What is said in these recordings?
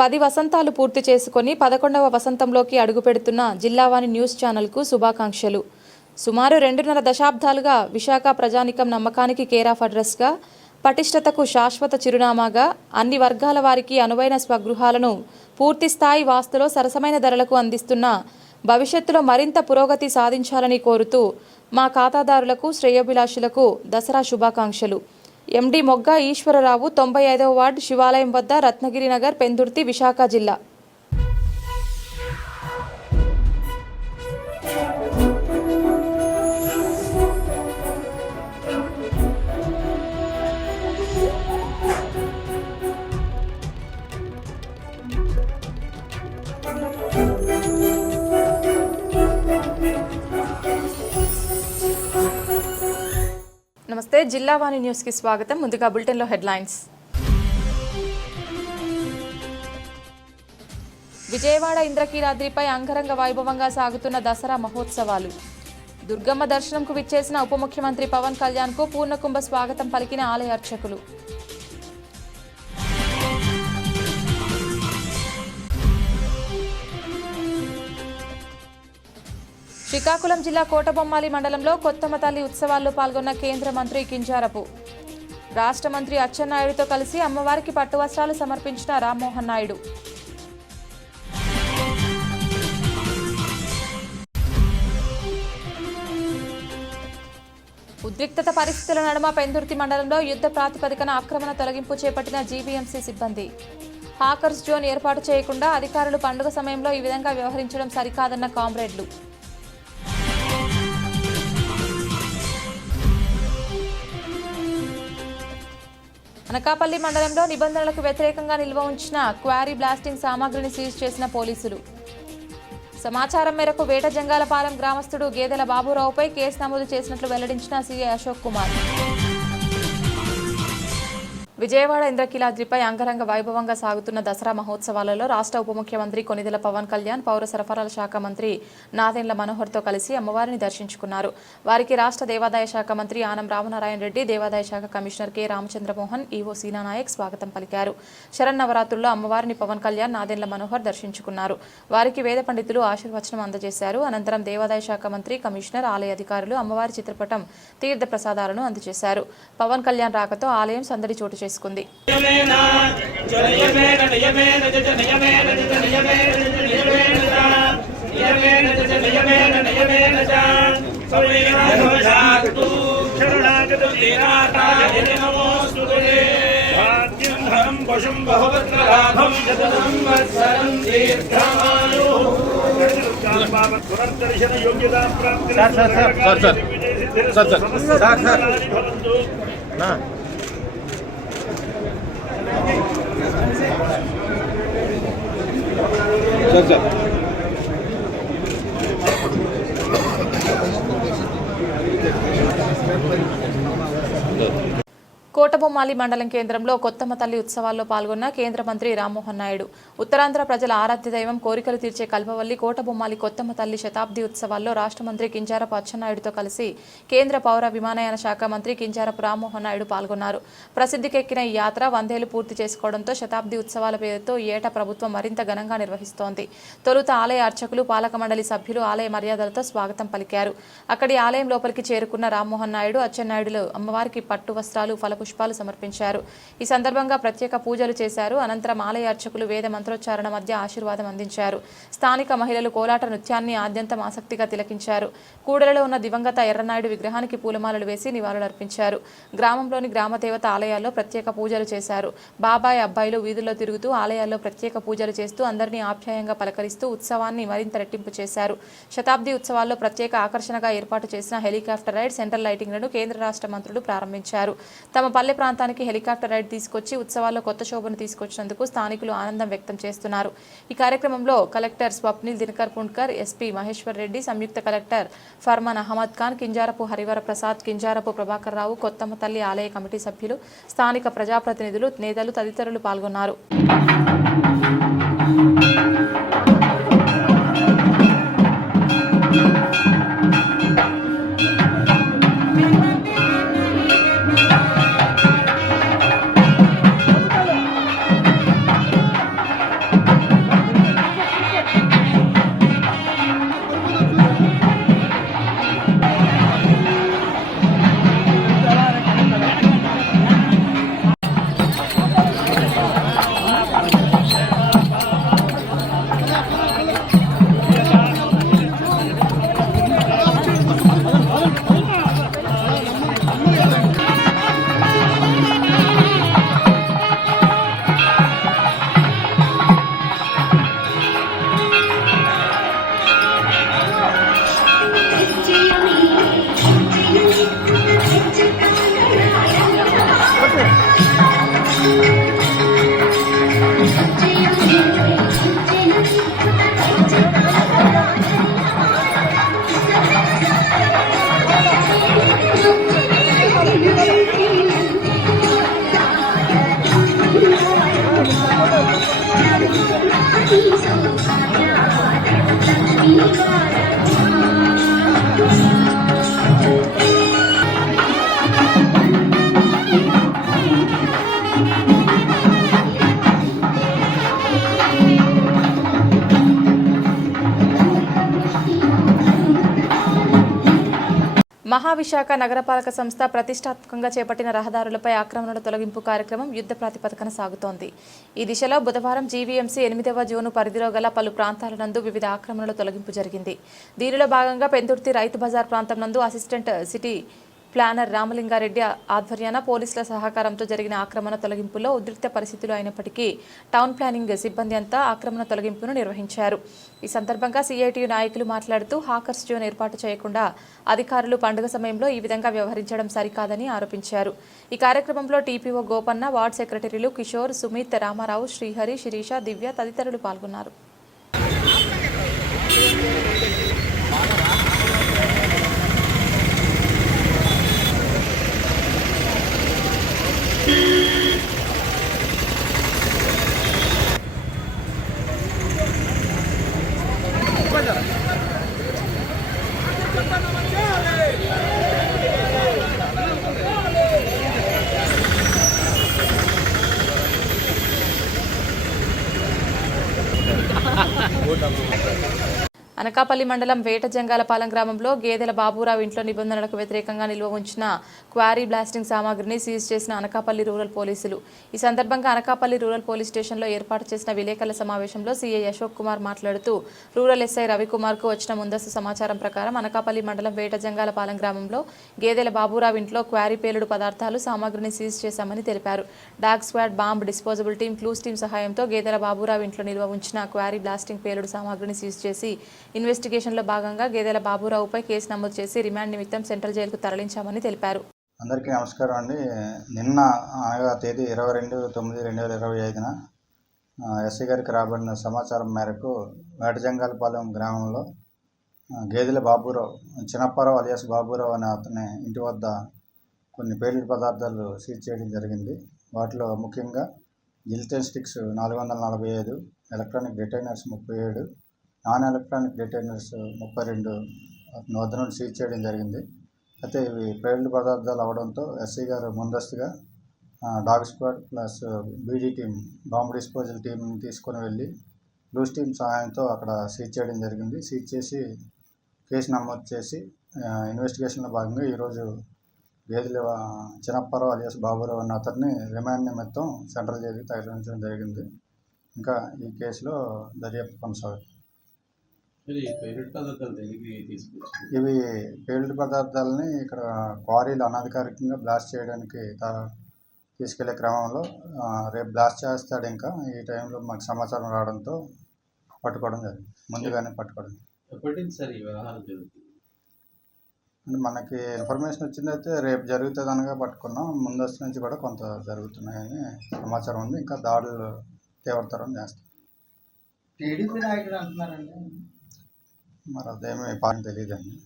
10 వసంతాలు పూర్తి చేసుకొని 11వ వసంతంలోకి అడుగుపెడుతున్న జిల్లావాణి న్యూస్ ఛానల్కు శుభాకాంక్షలు. సుమారు 2.5 దశాబ్దాలుగా విశాఖ ప్రజానికం నమ్మకానికి కేర్ ఆఫ్ అడ్రస్గా, పటిష్టతకు శాశ్వత చిరునామాగా, అన్ని వర్గాల వారికి అనువైన స్వగృహాలను పూర్తిస్థాయి వాస్తులో సరసమైన ధరలకు అందిస్తున్న భవిష్యత్తులో మరింత పురోగతి సాధించాలని కోరుతూ మా ఖాతాదారులకు, శ్రేయోభిలాషులకు దసరా శుభాకాంక్షలు. ఎండి మొగ్గ ఈశ్వరరావు, 95వ వార్డు, శివాలయం వద్ద, రత్నగిరి నగర్, పెందుర్తి, విశాఖ జిల్లా. నమస్తే, జిల్లావాణి న్యూస్కి స్వాగతం. ముందుగా బులెటిన్లో హెడ్లైన్స్. విజయవాడ ఇంద్రకీలాద్రిపై అంగరంగ వైభవంగా సాగుతున్న దసరా మహోత్సవాలు. దుర్గమ్మ దర్శనంకు విచ్చేసిన ఉప ముఖ్యమంత్రి పవన్ కళ్యాణ్కు పూర్ణకుంభ స్వాగతం పలికిన ఆలయ అర్చకులు. శ్రీకాకుళం జిల్లా కోటబొమ్మాలి మండలంలో కొత్తమ్మ తల్లి ఉత్సవాల్లో పాల్గొన్న కేంద్ర మంత్రి కింజారపు. రాష్ట్ర మంత్రి అచ్చెన్నాయుడుతో కలిసి అమ్మవారికి పట్టు వస్త్రాలు సమర్పించిన రామ్మోహన్ నాయుడు. ఉద్రిక్తత పరిస్థితుల నడుమ పెందుర్తి మండలంలో యుద్ధ ప్రాతిపదికన ఆక్రమణ తొలగింపు చేపట్టిన జీవీఎంసీ సిబ్బంది. హాకర్స్ జోన్ ఏర్పాటు చేయకుండా అధికారులు పండుగ సమయంలో ఈ విధంగా వ్యవహరించడం సరికాదన్న కామ్రేడ్లు. అనకాపల్లి మండలంలో నిబంధనలకు వ్యతిరేకంగా నిల్వ ఉంచిన క్వారీ బ్లాస్టింగ్ సామాగ్రిని సీజ్ చేసిన పోలీసులు. సమాచారం మేరకు వేట జంగాలపాలెం గ్రామస్తుడు గేదెల బాబురావుపై కేసు నమోదు చేసినట్లు వెల్లడించిన సీఐ అశోక్ కుమార్. విజయవాడ ఇంద్రకీలాద్రిపై అంగరంగ వైభవంగా సాగుతున్న దసరా మహోత్సవాలలో రాష్ట్ర ఉప ముఖ్యమంత్రి కొనిదెల పవన్ కళ్యాణ్, పౌర సరఫరాల శాఖ మంత్రి నాదెండ్ల మనోహర్తో కలిసి అమ్మవారిని దర్శించుకున్నారు. వారికి రాష్ట్ర దేవాదాయ శాఖ మంత్రి ఆనం రామనారాయణ రెడ్డి, దేవాదాయ శాఖ commissioner K Ramachandra Mohan, EO Seena Nayak స్వాగతం పలికారు. శరన్నవరాత్రుల్లో అమ్మవారిని పవన్ కళ్యాణ్, నాదెండ్ల మనోహర్ దర్శించుకున్నారు. వారికి వేద పండితులు ఆశీర్వచనం అందజేశారు. అనంతరం దేవాదాయ శాఖ మంత్రి, కమిషనర్, ఆలయ అధికారులు అమ్మవారి చిత్రపటం, తీర్థ ప్రసాదాలను అందజేశారు. పవన్ కళ్యాణ్ రాకతో ఆలయం సందడి చోటు చేసుకుంది. కోటబొమ్మాలి మండలం కేంద్రంలో కొత్తమ్మ తల్లి ఉత్సవాల్లో పాల్గొన్న కేంద్ర మంత్రి రామ్మోహన్ నాయుడు. ఉత్తరాంధ్ర ప్రజల ఆరాధ్య దైవం, కోరికలు తీర్చే కల్పవల్లి కోటబొమ్మాలి కొత్తమ్మ తల్లి శతాబ్ది ఉత్సవాల్లో రాష్ట్ర మంత్రి కింజారపు అచ్చెన్నాయుడుతో కలిసి కేంద్ర పౌర విమానయాన శాఖ మంత్రి కింజారపు రామ్మోహన్ నాయుడు పాల్గొన్నారు. ప్రసిద్ధికెక్కిన ఈ యాత్ర 100 ఏళ్లు పూర్తి చేసుకోవడంతో శతాబ్ది ఉత్సవాల పేరుతో ఈ ఏటా ప్రభుత్వం మరింత ఘనంగా నిర్వహిస్తోంది. తొలుత ఆలయ అర్చకులు, పాలక మండలి సభ్యులు ఆలయ మర్యాదలతో స్వాగతం పలికారు. అక్కడి ఆలయం లోపలికి చేరుకున్న రామ్మోహన్ నాయుడు, అచ్చెన్నాయుడులు అమ్మవారికి పట్టు వస్త్రాలు, ఫలపుష్పాలు సమర్పించారు. ఈ సందర్భంగా ప్రత్యేక పూజలు చేశారు. అనంతరం ఆలయ అర్చకులు వేద మంత్రోచ్చారణ మధ్య ఆశీర్వాదం అందించారు. స్థానిక మహిళలు కోలాట నృత్యాన్ని ఆద్యంతం ఆసక్తిగా తిలకించారు. కూడలలో ఉన్న దివంగత ఎర్రనాయుడు విగ్రహానికి పూలమాలలు వేసి నివాళులర్పించారు. గ్రామంలోని గ్రామదేవత ఆలయాల్లో ప్రత్యేక పూజలు చేశారు. బాబాయ్, అబ్బాయిలు వీధుల్లో తిరుగుతూ ఆలయాల్లో ప్రత్యేక పూజలు చేస్తూ అందరినీ ఆప్యాయంగా పలకరిస్తూ ఉత్సవాన్ని మరింత రెట్టింపు చేశారు. శతాబ్ది ఉత్సవాల్లో ప్రత్యేక ఆకర్షణగా ఏర్పాటు చేసిన హెలికాప్టర్ రైడ్, సెంట్రల్ లైటింగ్లను కేంద్ర రాష్ట్ర మంత్రులు ప్రారంభించారు. తమ పల్లె ప్రాంతానికి హెలికాప్టర్ రైడ్ తీసుకొచ్చి ఉత్సవాల్లో కొత్త శోభను తీసుకొచ్చినందుకు స్థానికులు ఆనందం వ్యక్తం చేస్తున్నారు. ఈ కార్యక్రమంలో కలెక్టర్ స్వప్నిల్ దినకర్ పుండ్కర్, ఎస్పీ మహేశ్వర్ రెడ్డి, సంయుక్త కలెక్టర్ ఫర్మాన్ అహ్మద్ ఖాన్, కింజారపు హరివర ప్రసాద్, కింజారపు ప్రభాకర్ రావు, కొత్తమ్మ తల్లి ఆలయ కమిటీ సభ్యులు, స్థానిక ప్రజాప్రతినిధులు, నేతలు తదితరులు పాల్గొన్నారు. మహావిశాఖ నగరపాలక సంస్థ ప్రతిష్టాత్మకంగా చేపట్టిన రహదారులపై ఆక్రమణల తొలగింపు కార్యక్రమం యుద్ధ ప్రాతిపదికన సాగుతోంది. ఈ దిశలో బుధవారం జీవీఎంసీ 8వ జోను పరిధిలో గల పలు ప్రాంతాల నందు వివిధ ఆక్రమణల తొలగింపు జరిగింది. దీనిలో భాగంగా పెందుర్తి రైతు బజార్ ప్రాంతం నందు అసిస్టెంట్ సిటీ ప్లానర్ రామలింగారెడ్డి ఆధ్వర్యాన పోలీసుల సహకారంతో జరిగిన ఆక్రమణ తొలగింపులో ఉద్రిక్త పరిస్థితులు అయినప్పటికీ టౌన్ ప్లానింగ్ సిబ్బంది అంతా ఆక్రమణ తొలగింపును నిర్వహించారు. ఈ సందర్భంగా సిఐటియు నాయకులు మాట్లాడుతూ హాకర్స్ జోన్ ఏర్పాటు చేయకుండా అధికారులు పండుగ సమయంలో ఈ విధంగా వ్యవహరించడం సరికాదని ఆరోపించారు. ఈ కార్యక్రమంలో టీపీఓ గోపన్న, వార్డ్ సెక్రటరీలు కిషోర్, సుమిత్, రామారావు, శ్రీహరి, శిరీష, దివ్య తదితరులు పాల్గొన్నారు. అనకాపల్లి మండలం వేటజంగాలపాలెం గ్రామంలో గేదెల బాబురావు ఇంట్లో నిబంధనలకు వ్యతిరేకంగా నిల్వ ఉంచిన క్వారీ బ్లాస్టింగ్ సామాగ్రిని సీజ్ చేసిన అనకాపల్లి రూరల్ పోలీసులు. ఈ సందర్భంగా అనకాపల్లి రూరల్ పోలీస్ స్టేషన్లో ఏర్పాటు చేసిన విలేకరుల సమావేశంలో సీఐ అశోక్ కుమార్ మాట్లాడుతూ రూరల్ ఎస్ఐ రవికుమార్కు వచ్చిన ముందస్తు సమాచారం ప్రకారం అనకాపల్లి మండలం వేటజంగాలపాలెం గ్రామంలో గేదెల బాబురావు ఇంట్లో క్వారీ పేలుడు పదార్థాలు సామాగ్రిని సీజ్ చేశామని తెలిపారు. Dog squad, bomb disposable team, clues team సహాయంతో గేదెల బాబురావు ఇంట్లో నిల్వ ఉంచిన క్వారీ బ్లాస్టింగ్ పేలుడు సామాగ్రిని సీజ్ చేసి ఇన్వెస్టిగేషన్లో భాగంగా గేదెల బాబురావుపై కేసు నమోదు చేసి రిమాండ్ నిమిత్తం సెంట్రల్ జైలుకు తరలించామని తెలిపారు. అందరికీ నమస్కారం అండి. నిన్న అనగా తేదీ 22/9/2025న ఎస్ఐ గారికి రాబడిన సమాచారం మేరకు వేటజంగాలపాలెం గ్రామంలో గేదెల బాబురావు, చిన్నప్పారావు అలియాస్ బాబురావు అనే అతని ఇంటి వద్ద కొన్ని పేలుడు పదార్థాలు సీజ్ చేయడం జరిగింది. వాటిలో ముఖ్యంగా జిల్టెన్ స్టిక్స్ 445, ఎలక్ట్రానిక్ డిటైనర్స్ 37, నాన్ ఎలక్ట్రానిక్ డిటైనర్స్ 32 అతని వద్ద నుండి సీజ్ చేయడం జరిగింది. అయితే ఇవి పేలుడు పదార్థాలు అవడంతో ఎస్ఐ గారు ముందస్తుగా dog squad plus beedi team, bomb disposal team తీసుకొని వెళ్ళి బ్లూస్ టీం సహాయంతో అక్కడ సీజ్ చేయడం జరిగింది. సీజ్ చేసి కేసు నమోదు చేసి ఇన్వెస్టిగేషన్లో భాగంగా ఈరోజు గేదెల చిన్నప్పారావు అలియాస్ బాబురావు అన్న అతన్ని రిమాండ్ నిమిత్తం సెంట్రల్ జైలుకి తరలించడం జరిగింది. ఇంకా ఈ కేసులో దర్యాప్తు కొనసాగుతుంది. ఇవి పేలుడు పదార్థాలని ఇక్కడ క్వారీలు అనాధికారికంగా బ్లాస్ట్ చేయడానికి తీసుకెళ్లే క్రమంలో రేపు బ్లాస్ట్ చేస్తాడు. ఇంకా ఈ టైంలో మాకు సమాచారం రావడంతో పట్టుకోవడం జరిగింది. ముందుగానే పట్టుకోవడం అంటే మనకి ఇన్ఫర్మేషన్ వచ్చిందైతే రేపు జరుగుతుంది అనగా పట్టుకున్నాం. ముందస్తు నుంచి కూడా కొంత జరుగుతున్నాయని సమాచారం ఉంది. ఇంకా దాడులు తీవ్రతరం చేస్తాం. టీడీపీ నాయకుడు అంటున్నారండి, మరి అదేమీ పాయింట్ తెలియదండి.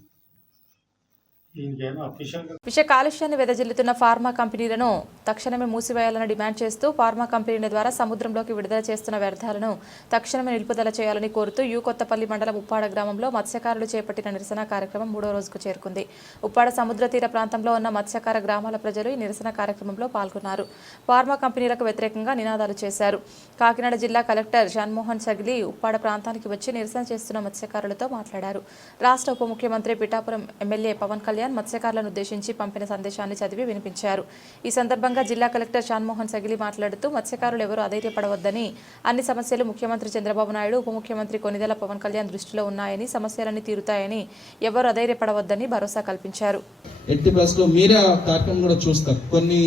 విష కాలుష్యాన్ని వెదజల్లుతున్న ఫార్మా కంపెనీలను తక్షణమే మూసివేయాలని డిమాండ్ చేస్తూ ఫార్మా కంపెనీల ద్వారా సముద్రంలోకి విడుదల చేస్తున్న వ్యర్థాలను తక్షణమే నిలుపుదల చేయాలని కోరుతూ కొత్తపల్లి మండలం ఉప్పాడ గ్రామంలో మత్స్యకారులు చేపట్టిన నిరసన కార్యక్రమం 3వ రోజుకు చేరుకుంది. ఉప్పాడ సముద్ర తీర ప్రాంతంలో ఉన్న మత్స్యకార గ్రామాల ప్రజలు ఈ నిరసన కార్యక్రమంలో పాల్గొన్నారు. ఫార్మా కంపెనీలకు వ్యతిరేకంగా నినాదాలు చేశారు. కాకినాడ జిల్లా కలెక్టర్ షణ్మోహన్ సగిలి ఉప్పాడ ప్రాంతానికి వచ్చి నిరసన చేస్తున్న మత్స్యకారులతో మాట్లాడారు. రాష్ట్ర ఉప ముఖ్యమంత్రి పిఠాపురం ఎమ్మెల్యే పవన్ కళ్యాణ్ మత్స్యకారులను ఉద్దేశించి పంపిన సందేశాన్ని చదివి వినిపించారు. ఈ సందర్భంగా జిల్లా కలెక్టర్ షణ్మోహన్ సగిలి మాట్లాడుతూ మత్స్యకారులు ఎవరూ అధైర్యపడవద్దని, అన్ని సమస్యలు ముఖ్యమంత్రి చంద్రబాబు నాయుడు, ఉప ముఖ్యమంత్రి కొనిదెల పవన్ కళ్యాణ్ దృష్టిలో ఉన్నాయని, సమస్యలన్నీ తీరుతాయని, ఎవరు అధైర్యపడవద్దని భరోసా కల్పించారు. ఎట్టి ప్లస్లో మీరే ఆ కార్యక్రమం కూడా చూస్తారు. కొన్ని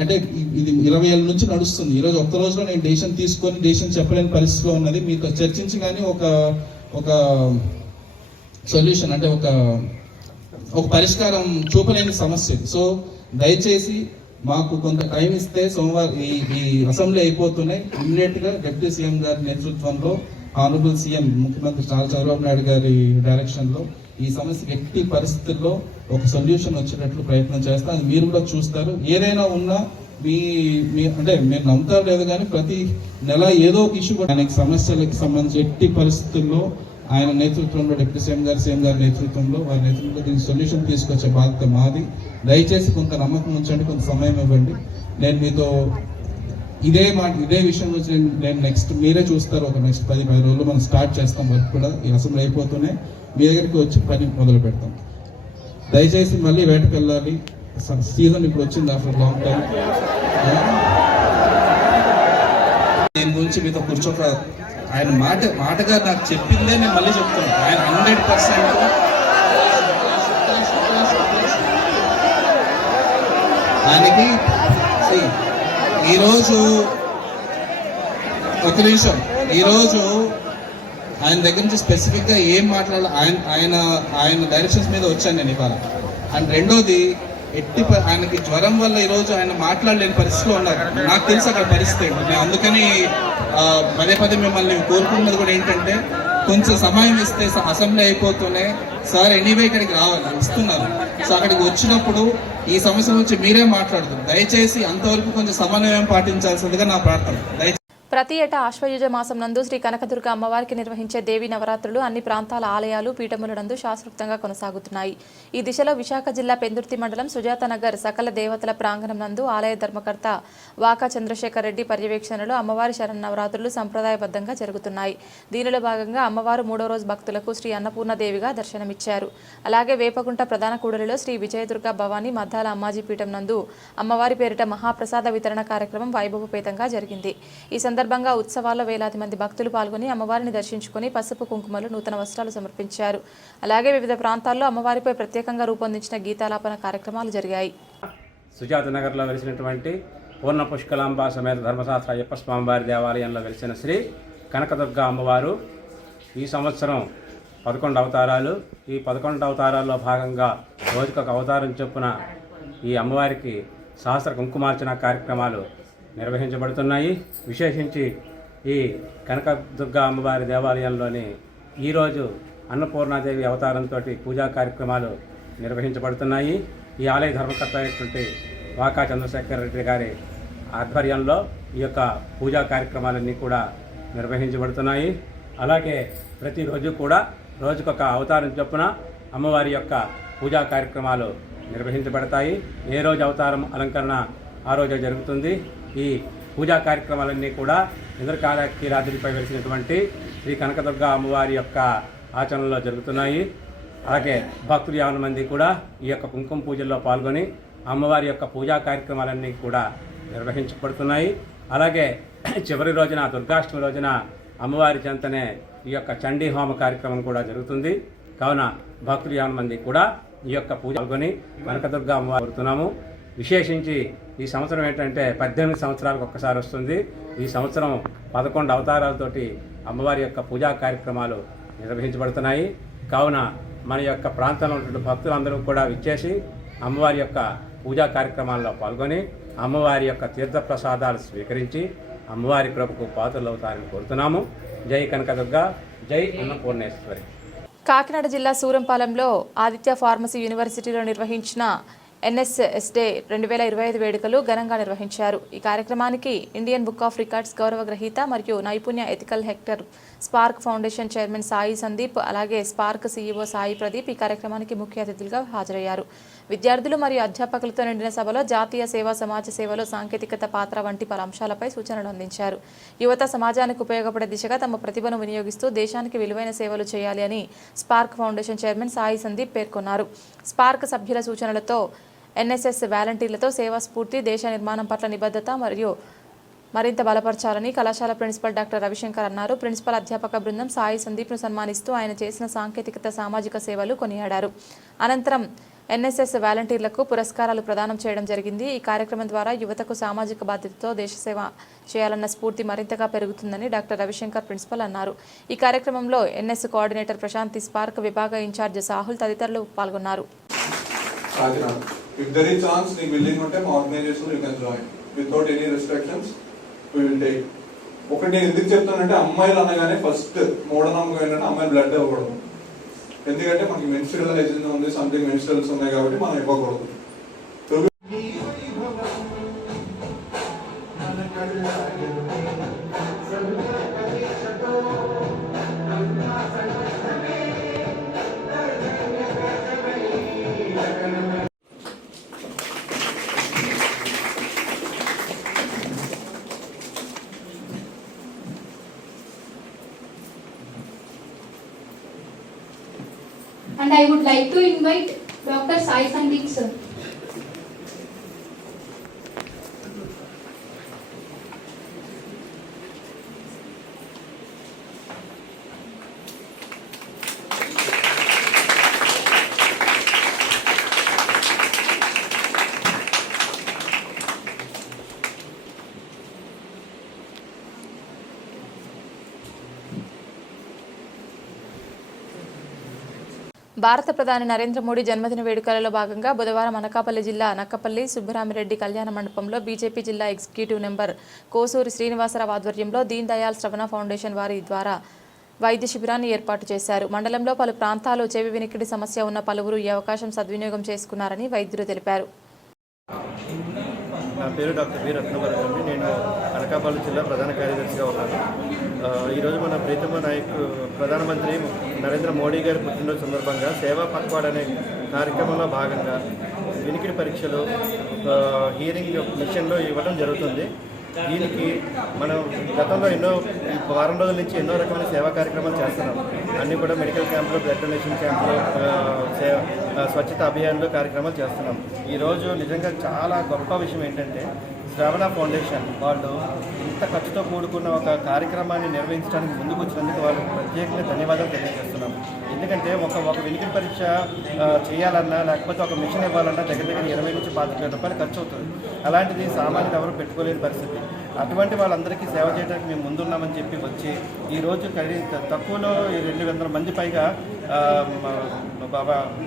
అంటే ఇది 20 ఏళ్ళ నుంచి నడుస్తుంది. ఈరోజు ఒక్క రోజులో నేను డెసిషన్ తీసుకొని డెసిషన్ చెప్పలేని పరిస్థితిలో ఉన్నది. మీకు చర్చించగానే ఒక సొల్యూషన్ అంటే ఒక పరిష్కారం చూపలేని సమస్య. సో దయచేసి మాకు కొంత టైం ఇస్తే సోమవారం ఈ అసెంబ్లీ అయిపోతున్నాయి. ఇమ్మీడియట్ గా డిప్యూటీ సీఎం గారి నేతృత్వంలో ఆనరబుల్ సీఎం ముఖ్యమంత్రి చంద్రబాబు నాయుడు గారి డైరెక్షన్ లో ఈ సమస్య ఎట్టి పరిస్థితుల్లో ఒక సొల్యూషన్ వచ్చేటట్లు ప్రయత్నం చేస్తాం. అది మీరు కూడా చూస్తారు. ఏదైనా ఉన్నా మీ మీ అంటే మీరు నమ్ముతారు లేదు కానీ ప్రతి నెల ఏదో ఒక ఇష్యూ ఆయనకి సమస్యలకు సంబంధించి ఎట్టి పరిస్థితుల్లో ఆయన నేతృత్వంలో డిప్యూటీ సీఎం గారి నేతృత్వంలో వారి నేతృత్వంలో దీనికి సొల్యూషన్ తీసుకొచ్చే బాధ్యత మాది. దయచేసి కొంత నమ్మకం ఉంచండి, కొంత సమయం ఇవ్వండి. నేను మీతో ఇదే విషయం గురించి నేను నెక్స్ట్ మీరే చూస్తారు. ఒక నెక్స్ట్ 10 రోజులు మనం స్టార్ట్ చేస్తాం వర్క్ కూడా. ఈ అసెంబ్లీ అయిపోతూనే మీ దగ్గరికి వచ్చి పని మొదలు పెడతాం. దయచేసి మళ్ళీ వేటకు వెళ్ళాలి. సీజన్ ఇప్పుడు వచ్చింది ఆఫ్టర్ లాంగ్ టైం. దీని గురించి మీతో కూర్చోక ఆయన మాటగా నాకు చెప్పిందే నేను మళ్ళీ చెప్తున్నాను. ఆయన 100% ఆయనకి ఈరోజు ఒక నిమిషం, ఈరోజు ఆయన దగ్గర నుంచి స్పెసిఫిక్గా ఏం మాట్లాడాలి ఆయన డైరెక్షన్స్ మీద వచ్చాను నేను ఇవాళ. అండ్ రెండోది ఆయనకి జ్వరం వల్ల ఈరోజు ఆయన మాట్లాడలేని పరిస్థితిలో ఉన్నారు. నాకు తెలుసు అక్కడ పరిస్థితి. నేను అందుకని పదే మిమ్మల్ని కోరుకున్నది కూడా ఏంటంటే కొంచెం సమయం ఇస్తే అసెంబ్లీ అయిపోతూనే సార్ ఎనీవే ఇక్కడికి రావాలి ఇస్తున్నారు. సో అక్కడికి వచ్చినప్పుడు ఈ సమస్య గురించి మీరే మాట్లాడుతున్నారు. దయచేసి అంతవరకు కొంచెం సమన్వయం పాటించాల్సిందిగా నా ప్రార్థన. ప్రతి ఏటా ఆశ్వయుజ మాసం నందు శ్రీ కనకదుర్గ అమ్మవారికి నిర్వహించే దేవి నవరాత్రులు అన్ని ప్రాంతాల ఆలయాలు పీఠముల నందు శాస్త్రోక్తంగా కొనసాగుతున్నాయి. ఈ దిశలో విశాఖ జిల్లా పెందుర్తి మండలం సుజాతనగర్ సకల దేవతల ప్రాంగణం నందు ఆలయ ధర్మకర్త వాకా చంద్రశేఖర్ రెడ్డి పర్యవేక్షణలో అమ్మవారి శరన్నవరాత్రులు సంప్రదాయబద్ధంగా జరుగుతున్నాయి. దీనిలో భాగంగా అమ్మవారు 3వ రోజు భక్తులకు శ్రీ అన్నపూర్ణదేవిగా దర్శనమిచ్చారు. అలాగే వేపగుంట ప్రధాన కూడలిలో శ్రీ విజయదుర్గ భవానీ మద్దాల అమ్మాజీ పీఠం నందు అమ్మవారి పేరిట మహాప్రసాద వితరణ కార్యక్రమం వైభవపేతంగా జరిగింది. ఈ సందర్భంగా ఉత్సవాల్లో వేలాది మంది భక్తులు పాల్గొని అమ్మవారిని దర్శించుకుని పసుపు కుంకుమలు నూతన వస్త్రాలు సమర్పించారు. అలాగే వివిధ ప్రాంతాల్లో అమ్మవారిపై ప్రత్యేకంగా రూపొందించిన గీతాలాపన కార్యక్రమాలు జరిగాయి. సుజాత నగర్లో వెలిసినటువంటి పూర్ణ పుష్కలాంబ సమేత ధర్మశాస్త్ర అయ్యప్ప స్వామివారి దేవాలయంలో వెలిసిన శ్రీ కనకదుర్గ అమ్మవారు ఈ సంవత్సరం 11 అవతారాలు. ఈ 11 అవతారాల్లో భాగంగా రోజుకొక అవతారం చొప్పున ఈ అమ్మవారికి సహస్ర కుంకుమార్చన కార్యక్రమాలు నిర్వహించబడుతున్నాయి. విశేషించి ఈ కనకదుర్గ అమ్మవారి దేవాలయంలోని ఈరోజు అన్నపూర్ణాదేవి అవతారంతో పూజా కార్యక్రమాలు నిర్వహించబడుతున్నాయి. ఈ ఆలయ ధర్మకర్త అయినటువంటి వాకా చంద్రశేఖర్ రెడ్డి గారి ఆధ్వర్యంలో ఈ యొక్క పూజా కార్యక్రమాలన్నీ కూడా నిర్వహించబడుతున్నాయి. అలాగే ప్రతిరోజు కూడా రోజుకొక అవతారం చొప్పున అమ్మవారి యొక్క పూజా కార్యక్రమాలు నిర్వహించబడతాయి. ఏ రోజు అవతారం అలంకరణ ఆ రోజు జరుగుతుంది. ఈ పూజా కార్యక్రమాలన్నీ కూడా ఇంద్రకాళీరాత్రిపై వెలిసినటువంటి శ్రీ కనకదుర్గ అమ్మవారి యొక్క ఆచరణలో జరుగుతున్నాయి. అలాగే భక్తులు 50 మంది కూడా ఈ యొక్క కుంకుమ పూజల్లో పాల్గొని అమ్మవారి యొక్క పూజా కార్యక్రమాలన్నీ కూడా నిర్వహించబడుతున్నాయి. అలాగే చివరి రోజున దుర్గాష్టమి రోజున అమ్మవారి చెంతనే ఈ యొక్క చండీ హోమ కార్యక్రమం కూడా జరుగుతుంది. కావున భక్తులు 50 మంది కూడా ఈ యొక్క పూజ పాల్గొని కనకదుర్గ అమ్మవారు కోరుతున్నాము. విశేషించి ఈ సంవత్సరం ఏంటంటే 18 సంవత్సరాలకు ఒక్కసారి వస్తుంది. ఈ సంవత్సరం 11 అవతారాలతోటి అమ్మవారి యొక్క పూజా కార్యక్రమాలు నిర్వహించబడుతున్నాయి. కావున మన యొక్క ప్రాంతంలో ఉన్నటువంటి భక్తులందరూ కూడా విచ్చేసి అమ్మవారి యొక్క పూజా కార్యక్రమాల్లో పాల్గొని అమ్మవారి యొక్క తీర్థప్రసాదాలు స్వీకరించి అమ్మవారి కృపకు పాత్రలు అవుతారని కోరుతున్నాము. జై కనకదుర్గ, జై అన్నపూర్ణేశ్వరి. కాకినాడ జిల్లా సూరంపాలెంలో ఆదిత్య ఫార్మసీ యూనివర్సిటీలో నిర్వహించిన ఎన్ఎస్ఎస్ డే 2025 వేడుకలు ఘనంగా నిర్వహించారు. ఈ కార్యక్రమానికి ఇండియన్ బుక్ ఆఫ్ రికార్డ్స్ గౌరవ గ్రహీత మరియు నైపుణ్య ethical hectare spark foundation chairman Sai Sandeep, అలాగే స్పార్క్ సీఈఓ సాయి ప్రదీప్ ఈ కార్యక్రమానికి ముఖ్య అతిథులుగా హాజరయ్యారు. విద్యార్థులు మరియు అధ్యాపకులతో నిండిన సభలో జాతీయ సేవ, సమాజ సేవలో సాంకేతికత పాత్ర వంటి పలు అంశాలపై సూచనలు అందించారు. యువత సమాజానికి ఉపయోగపడే దిశగా తమ ప్రతిభను వినియోగిస్తూ దేశానికి విలువైన సేవలు చేయాలి అని spark foundation chairman Sai Sandeep పేర్కొన్నారు. స్పార్క్ సభ్యుల సూచనలతో ఎన్ఎస్ఎస్ వాలంటీర్లతో సేవా స్ఫూర్తి, దేశ నిర్మాణం పట్ల నిబద్ధత మరియు మరింత బలపరచాలని కళాశాల ప్రిన్సిపల్ డాక్టర్ రవిశంకర్ అన్నారు. ప్రిన్సిపల్ అధ్యాపక బృందం సాయి సందీప్ను సన్మానిస్తూ ఆయన చేసిన సాంకేతికత, సామాజిక సేవలు కొనియాడారు. అనంతరం ఎన్ఎస్ఎస్ వాలంటీర్లకు పురస్కారాలు ప్రదానం చేయడం జరిగింది. ఈ కార్యక్రమం ద్వారా యువతకు సామాజిక బాధ్యతతో దేశ సేవ చేయాలన్న స్ఫూర్తి మరింతగా పెరుగుతుందని డాక్టర్ రవిశంకర్ ప్రిన్సిపల్ అన్నారు. ఈ కార్యక్రమంలో ఎన్ఎస్ కోఆర్డినేటర్ ప్రశాంతి, స్పార్క్ విభాగ ఇన్ఛార్జ్ సాహుల్ తదితరులు పాల్గొన్నారు. If there is chance, you willing unte మా organization you can join without any restrictions we will take. ఒకటి నేను ఎందుకు చెప్తానంటే అమ్మాయిలు అనగానే ఫస్ట్ మూఢనమ్మకం ఏంటంటే అమ్మాయి బ్లడ్ ఇవ్వకూడదు. ఎందుకంటే మనకి మెన్స్ట్రువల్ హైజీన్ ఉంది, సంథింగ్ మెన్స్ట్రువల్స్ ఉన్నాయి కాబట్టి మనం ఇవ్వకూడదు. and I would like to invite Dr. Sai Sandeep sir. భారత ప్రధాని నరేంద్ర మోడీ జన్మదిన వేడుకలలో భాగంగా బుధవారం అనకాపల్లి జిల్లా నక్కపల్లి సుబ్బరామిరెడ్డి కళ్యాణ మండపంలో బీజేపీ జిల్లా ఎగ్జిక్యూటివ్ నెంబర్ కోసూరి శ్రీనివాసరావు ఆధ్వర్యంలో దీన్ దయాళ్ శ్రవణ ఫౌండేషన్ వారి ద్వారా వైద్య శిబిరాన్ని ఏర్పాటు చేశారు. మండలంలో పలు ప్రాంతాల్లో చెవి వినికిడి సమస్య ఉన్న పలువురు ఈ అవకాశం సద్వినియోగం చేసుకున్నారని వైద్యులు తెలిపారు. నా పేరు డాక్టర్ బి రత్నభరత్ అండి. నేను అనకాపల్లి జిల్లా ప్రధాన కార్యదర్శిగా ఉన్నాను. ఈరోజు మన ప్రీతమ నాయకుడు ప్రధానమంత్రి నరేంద్ర మోడీ గారి పుట్టినరోజు సందర్భంగా సేవా పక్వాడ్ అనే కార్యక్రమంలో భాగంగా వినికిడి పరీక్షలు హియరింగ్ మిషన్లో ఇవ్వడం జరుగుతుంది. దీనికి మనం గతంలో వారం రోజుల నుంచి ఎన్నో రకమైన సేవా కార్యక్రమాలు చేస్తున్నాం. అన్నీ కూడా మెడికల్ క్యాంపులు, బ్లడ్ డొనేషన్ క్యాంపులు, స్వచ్ఛత అభియాన్లు కార్యక్రమాలు చేస్తున్నాం. ఈరోజు నిజంగా చాలా గొప్ప విషయం ఏంటంటే శ్రవణ ఫౌండేషన్ వాళ్ళు ఇంత ఖర్చుతో కూడుకున్న ఒక కార్యక్రమాన్ని నిర్వహించడానికి ముందుకు వచ్చినందుకు వాళ్ళకి ప్రత్యేకంగా ధన్యవాదాలు తెలియజేస్తున్నాం. ఎందుకంటే ఒక వినికిడి పరీక్ష చేయాలన్నా లేకపోతే ఒక మిషన్ ఇవ్వాలన్నా దగ్గర 20 నుంచి 25 రూపాయలు ఖర్చు అవుతుంది. అలాంటిది సామాన్యులు ఎవరు పెట్టుకోలేని పరిస్థితి. అటువంటి వాళ్ళందరికీ సేవ చేయడానికి మేము ముందున్నామని చెప్పి వచ్చి ఈరోజు తక్కువలో 200 మంది పైగా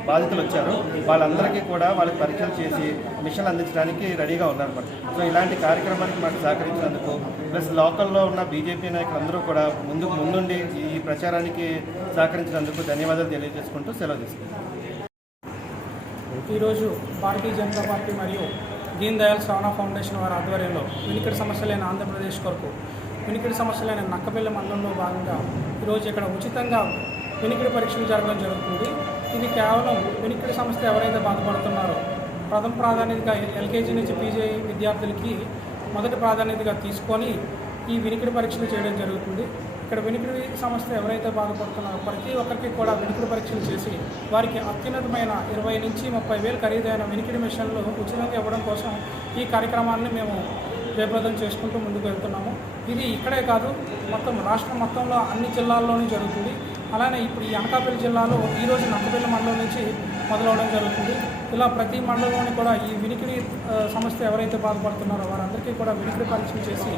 బాధితులు వచ్చారు. వాళ్ళందరికీ కూడా వాళ్ళకి పరీక్షలు చేసి మిషన్లు అందించడానికి రెడీగా ఉన్నారన్నమాట. సో ఇలాంటి కార్యక్రమానికి మాకు సహకరించినందుకు ప్లస్ లోకల్లో ఉన్న బీజేపీ నాయకులందరూ కూడా ముందుండి ఈ ప్రచారానికి సహకరించినందుకు ధన్యవాదాలు తెలియజేసుకుంటూ సెలవు తీసుకుంటాం. ఈరోజు భారతీయ జనతా పార్టీ మరియు దీన్ దయాళ్ శ్రవణ ఫౌండేషన్ వారి ఆధ్వర్యంలో వినికిడి సమస్యలైన ఆంధ్రప్రదేశ్ కొరకు వినికిడి సమస్యలైన నక్కపల్లి మండలంలో భాగంగా ఈరోజు ఇక్కడ ఉచితంగా వినికిడి పరీక్షలు జరగడం జరుగుతుంది. ఇది కేవలం వినికిడి సమస్య ఎవరైతే బాధపడుతున్నారో ప్రథమ ప్రాధాన్యతగా ఎల్కేజీ నుంచి పీజీ విద్యార్థులకి మొదటి ప్రాధాన్యతగా తీసుకొని ఈ వినికిడి పరీక్షలు చేయడం జరుగుతుంది. ఇక్కడ వినికిడి సమస్య ఎవరైతే బాధపడుతున్నారో ప్రతి ఒక్కరికి కూడా వినికిడి పరీక్షలు చేసి వారికి అత్యున్నతమైన 20 నుంచి 30 వేలు ఖరీదైన వినికిడి మిషన్లు ఉచితంగా ఇవ్వడం కోసం ఈ కార్యక్రమాన్ని మేము జయప్రదం చేసుకుంటూ ముందుకు వెళ్తున్నాము. ఇది ఇక్కడే కాదు, మొత్తం రాష్ట్రం మొత్తంలో అన్ని జిల్లాల్లోనూ జరుగుతుంది. అలానే ఇప్పుడు ఈ అనకాపల్లి జిల్లాలో ఈరోజు నక్కపల్లి మండలం నుంచి మొదలవడం జరుగుతుంది. ఇలా ప్రతి మండలంలోని కూడా ఈ వినికిడి సమస్య ఎవరైతే బాధపడుతున్నారో వారందరికీ కూడా వినికిడి పరీక్షలు చేసి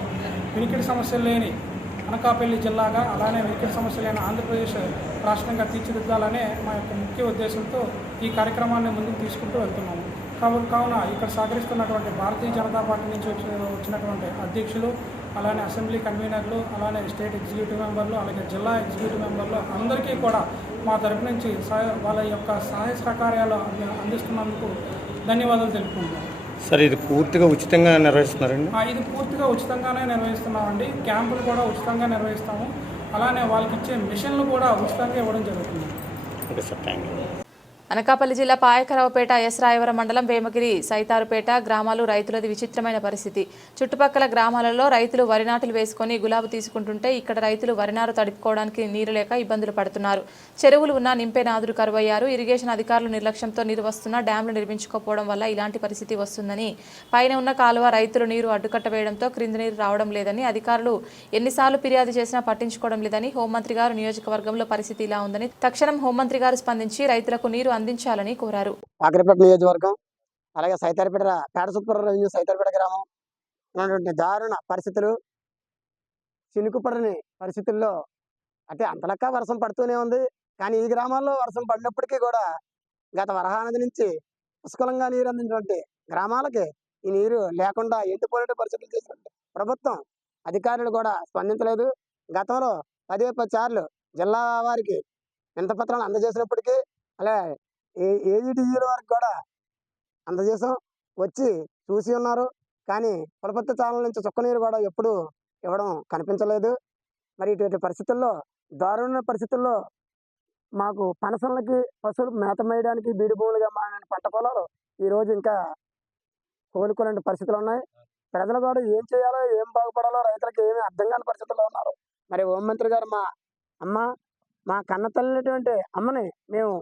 వినికిడి సమస్యలు లేని అనకాపల్లి జిల్లాగా అలానే వినికిడి సమస్యలు లేని ఆంధ్రప్రదేశ్ రాష్ట్రంగా తీర్చిదిద్దాలనే మా యొక్క ముఖ్య ఉద్దేశంతో ఈ కార్యక్రమాన్ని ముందుకు తీసుకుంటూ వెళ్తున్నాము. కావున ఇక్కడ సహకరిస్తున్నటువంటి భారతీయ జనతా పార్టీ నుంచి వచ్చినటువంటి అధ్యక్షులు, అలానే అసెంబ్లీ కన్వీనర్లు, అలానే స్టేట్ ఎగ్జిక్యూటివ్ మెంబర్లు, అలాగే జిల్లా ఎగ్జిక్యూటివ్ మెంబర్లు అందరికీ కూడా మా తరపు నుంచి వాళ్ళ యొక్క సహాయ సహకార్యాలు అందిస్తున్నందుకు ధన్యవాదాలు తెలుపుకుంటున్నాం. సార్, ఇది పూర్తిగా ఉచితంగా నిర్వహిస్తున్నారండి? ఇది పూర్తిగా ఉచితంగానే నిర్వహిస్తున్నామండి. క్యాంపులు కూడా ఉచితంగా నిర్వహిస్తాము. అలానే వాళ్ళకి ఇచ్చే మిషన్లు కూడా ఉచితంగా ఇవ్వడం జరుగుతుంది. Okay sir, thank you. Anakapalli జిల్లా పాయకరావుపేట, ఎస్ రాయవరం మండలం వేమగిరి, సైతారుపేట గ్రామాలు రైతులది విచిత్రమైన పరిస్థితి. చుట్టుపక్కల గ్రామాలలో రైతులు వరి నాటులు వేసుకొని గులాబీ తీసుకుంటుంటే ఇక్కడ రైతులు వరి నారు తడుపుకోవడానికి నీరు లేక ఇబ్బందులు పడుతున్నారు. చెరువులు ఉన్నా నింపే నాదులు కరువయ్యారు. ఇరిగేషన్ అధికారులు నిర్లక్ష్యంతో నీరు వస్తున్నా డ్యాంలు నిర్మించుకోకపోవడం వల్ల ఇలాంటి పరిస్థితి వస్తుందని, పైన ఉన్న కాలువ రైతులు నీరు అడ్డుకట్ట వేయడంతో క్రింది నీరు రావడం లేదని, అధికారులు ఎన్నిసార్లు ఫిర్యాదు చేసినా పట్టించుకోవడం లేదని, హోంమంత్రి గారు నియోజకవర్గంలో పరిస్థితి ఇలా ఉందని తక్షణం హోంమంత్రి గారు స్పందించి రైతులకు నీరు అందించాలని కోరారు. ఆగ్రపేట నియోజకవర్గం అలాగే సైతారపేట పేటసుప్పర రెవెన్యూ సైతారపేట గ్రామం ఉన్నటువంటి దారుణ పరిస్థితులు, చినుకుపడని పరిస్థితుల్లో అంటే అంతలక్క వర్షం పడుతూనే ఉంది. కానీ ఈ గ్రామాల్లో వర్షం పడినప్పటికీ కూడా గత వరహానది నుంచి పుష్కలంగా నీరు అందించినటువంటి గ్రామాలకి ఈ నీరు లేకుండా ఎండిపోయిన పరిస్థితులు చేసినట్టు ప్రభుత్వం అధికారులు కూడా స్పందించలేదు. గతంలో 10 సార్లు జిల్లా వారికి వినతిపత్రాలు అందజేసినప్పటికీ అలా ఏఈటీఈల వరకు కూడా అందజేసాం, వచ్చి చూసి ఉన్నారు. కానీ పులపత్తి ఛానల్ నుంచి చుక్క నీరు కూడా ఎప్పుడు ఇవ్వడం కనిపించలేదు. మరి ఇటువంటి పరిస్థితుల్లో, దారుణ పరిస్థితుల్లో మాకు పనసలకి పశువులు మేత మేయడానికి బీడి భూములుగా మారిన పంట పొలాలు ఈరోజు ఇంకా కోలుకోలేని పరిస్థితులు ఉన్నాయి. ప్రజలు కూడా ఏం చేయాలో, ఏం బాగుపడాలో రైతులకు ఏమీ అర్థం కాని పరిస్థితుల్లో ఉన్నారు. మరి హోంమంత్రి గారు మా అమ్మ, మా కన్న తల్లినటువంటి అమ్మని మేము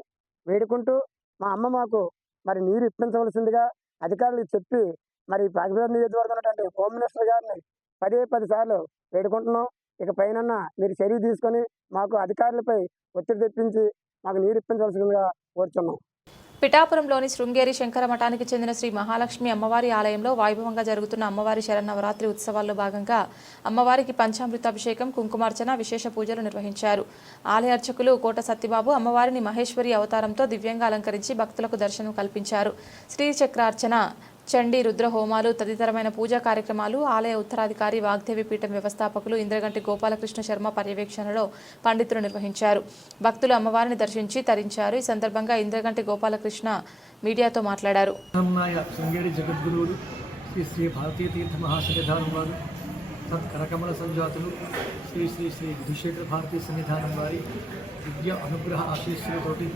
వేడుకుంటూ మా అమ్మ మాకు మరి నీరు ఇప్పించవలసిందిగా అధికారులకు చెప్పి మరి పాకిస్తాన్ నియోజకవర్గం ఉన్నటువంటి హోమ్ మినిస్టర్ గారిని 10 సార్లు వేడుకుంటున్నాం. ఇక పైన మీరు చర్య తీసుకొని మాకు అధికారులపై ఒత్తిడి తెప్పించి మాకు నీరు ఇప్పించవలసిందిగా కోరుచున్నాం. పిఠాపురంలోని శృంగేరి శంకర మఠానికి చెందిన శ్రీ మహాలక్ష్మి అమ్మవారి ఆలయంలో వైభవంగా జరుగుతున్న అమ్మవారి శరన్నవరాత్రి ఉత్సవాల్లో భాగంగా అమ్మవారికి పంచామృతాభిషేకం, కుంకుమార్చన, విశేష పూజలు నిర్వహించారు. ఆలయ అర్చకులు కోట సత్యబాబు అమ్మవారిని మహేశ్వరి అవతారంతో దివ్యంగా అలంకరించి భక్తులకు దర్శనం కల్పించారు. శ్రీచక్రార్చన, చండీ రుద్ర హోమాలు తదితరమైన పూజా కార్యక్రమాలు ఆలయ ఉత్తరాధికారి వాగ్దేవి పీఠం వ్యవస్థాపకులు ఇంద్రగంటి గోపాలకృష్ణ శర్మ పర్యవేక్షణలో పండితులు నిర్వహించారు. భక్తులు అమ్మవారిని దర్శించి తరించారు. ఈ సందర్భంగా ఇంద్రగంటి గోపాలకృష్ణ మీడియాతో మాట్లాడారు. శృంగేరి జగద్గురువులు శ్రీ శ్రీ భారతీయ తీర్థ మహాసన్నిధానం వారు కరకమల సంజాతులు శ్రీ శ్రీ శ్రీ విధుశేఖర భారతీయ సన్నిధానం వారి విద్య అనుగ్రహ ఆశీస్సులతోటి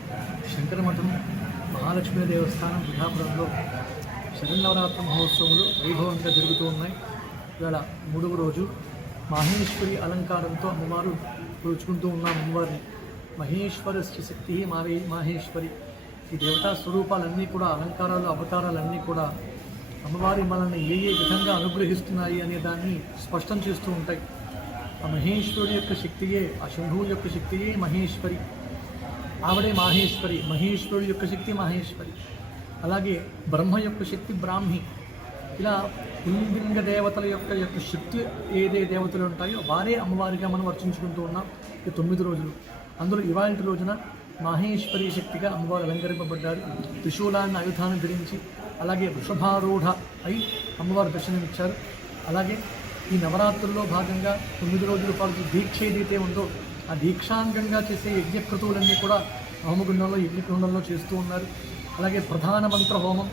శంకరమఠం మహాలక్ష్మీ దేవస్థానం పిఠాపురంలో శరన్నవరాత్రి మహోత్సవాలు వైభవంగా జరుగుతూ ఉన్నాయి. ఇవాళ 3వ రోజు మాహేశ్వరి అలంకారంతో అమ్మవారు కొలుచుకుంటూ ఉన్నాం. అమ్మవారిని మహేశ్వర శక్తి మాహేశ్వరి, ఈ దేవతా స్వరూపాలన్నీ కూడా అలంకారాలు అవతారాలన్నీ కూడా అమ్మవారి మనల్ని ఏ విధంగా అనుగ్రహిస్తున్నాయి అనే దాన్ని స్పష్టం చేస్తూ ఉంటాయి. ఆ మహేశ్వరుడి యొక్క శక్తియే, ఆ శంభువుని యొక్క శక్తియే మహేశ్వరి, ఆవిడే మాహేశ్వరి. మహేశ్వరుడి యొక్క శక్తి మాహేశ్వరి, అలాగే బ్రహ్మ యొక్క శక్తి బ్రాహ్మి. ఇలా పుల్లింగ దేవతల యొక్క శక్తి ఏదే దేవతలు ఉంటాయో వారే అమ్మవారిగా మనం అర్చించుకుంటూ ఉన్నాం. ఈ 9 రోజులు. అందులో ఇవాళ రోజున మాహేశ్వరి శక్తిగా అమ్మవారు అలంకరింపబడ్డారు. త్రిశూలాన్ని ఆయుధాన్ని ధరించి అలాగే వృషభారూఢ అయి అమ్మవారు దర్శనమిచ్చారు. అలాగే ఈ నవరాత్రుల్లో భాగంగా 9 రోజుల పాటు దీక్ష ఏదైతే ఉందో ఆ దీక్షాంగంగా చేసే యజ్ఞక్రతువులన్నీ కూడా హోమగుండంలో యజ్ఞకుండంలో చేస్తూ ఉన్నారు. అలాగే ప్రధాన మంత్ర హోమం,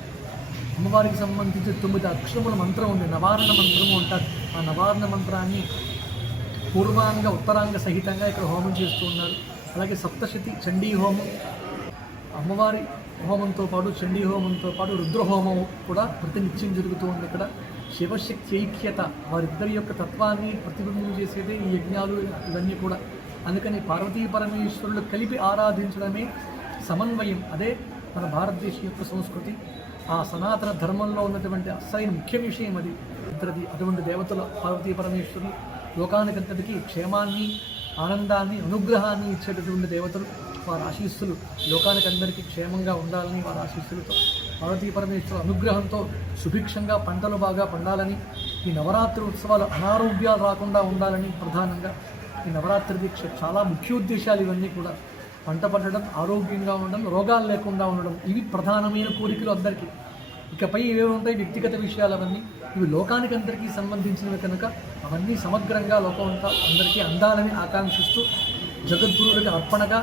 అమ్మవారికి సంబంధించి 9 అక్షరముల మంత్రం ఉంది, నవారణ మంత్రము అంటారు. ఆ నవారణ మంత్రాన్ని పూర్వాంగ ఉత్తరాంగ సహితంగా ఇక్కడ హోమం చేస్తూ ఉన్నారు. అలాగే సప్తశతి చండీ హోమం, అమ్మవారి హోమంతో పాటు చండీ హోమంతో పాటు రుద్రహోమం కూడా ప్రతినిత్యం జరుగుతూ ఉంది. ఇక్కడ శివశక్తి ఐక్యత, వారిద్దరి యొక్క తత్వాన్ని ప్రతిబింబం చేసేదే ఈ యజ్ఞాలు ఇవన్నీ కూడా. అందుకని పార్వతీ పరమేశ్వరులు కలిపి ఆరాధించడమే సమన్వయం. అదే మన భారతదేశం యొక్క సంస్కృతి. ఆ సనాతన ధర్మంలో ఉన్నటువంటి అసలైన ముఖ్య విషయం అది. అటువంటి దేవతలు పార్వతీ పరమేశ్వరులు లోకానికంతటికీ క్షేమాన్ని, ఆనందాన్ని, అనుగ్రహాన్ని ఇచ్చేటటువంటి దేవతలు. వారి ఆశీస్సులు లోకానికి అందరికీ క్షేమంగా ఉండాలని వారి ఆశీస్సులతో పార్వతీ పరమేశ్వర అనుగ్రహంతో సుభిక్షంగా పంటలు బాగా పండాలని, ఈ నవరాత్రి ఉత్సవాలు అనారోగ్యాలు రాకుండా ఉండాలని ప్రధానంగా ఈ నవరాత్రి దీక్ష చాలా ముఖ్య ఉద్దేశాలు ఇవన్నీ కూడా. పంట పండడం, ఆరోగ్యంగా ఉండడం, రోగాలు లేకుండా ఉండడం, ఇవి ప్రధానమైన కోరికలు అందరికీ. ఇకపై ఇవే ఉంటాయి వ్యక్తిగత విషయాలు, అవన్నీ ఇవి లోకానికి అందరికీ సంబంధించినవి కనుక అవన్నీ సమగ్రంగా లోకం అంతా అందరికీ అందాలని ఆకాంక్షిస్తూ జగద్గురువులకు అర్పణగా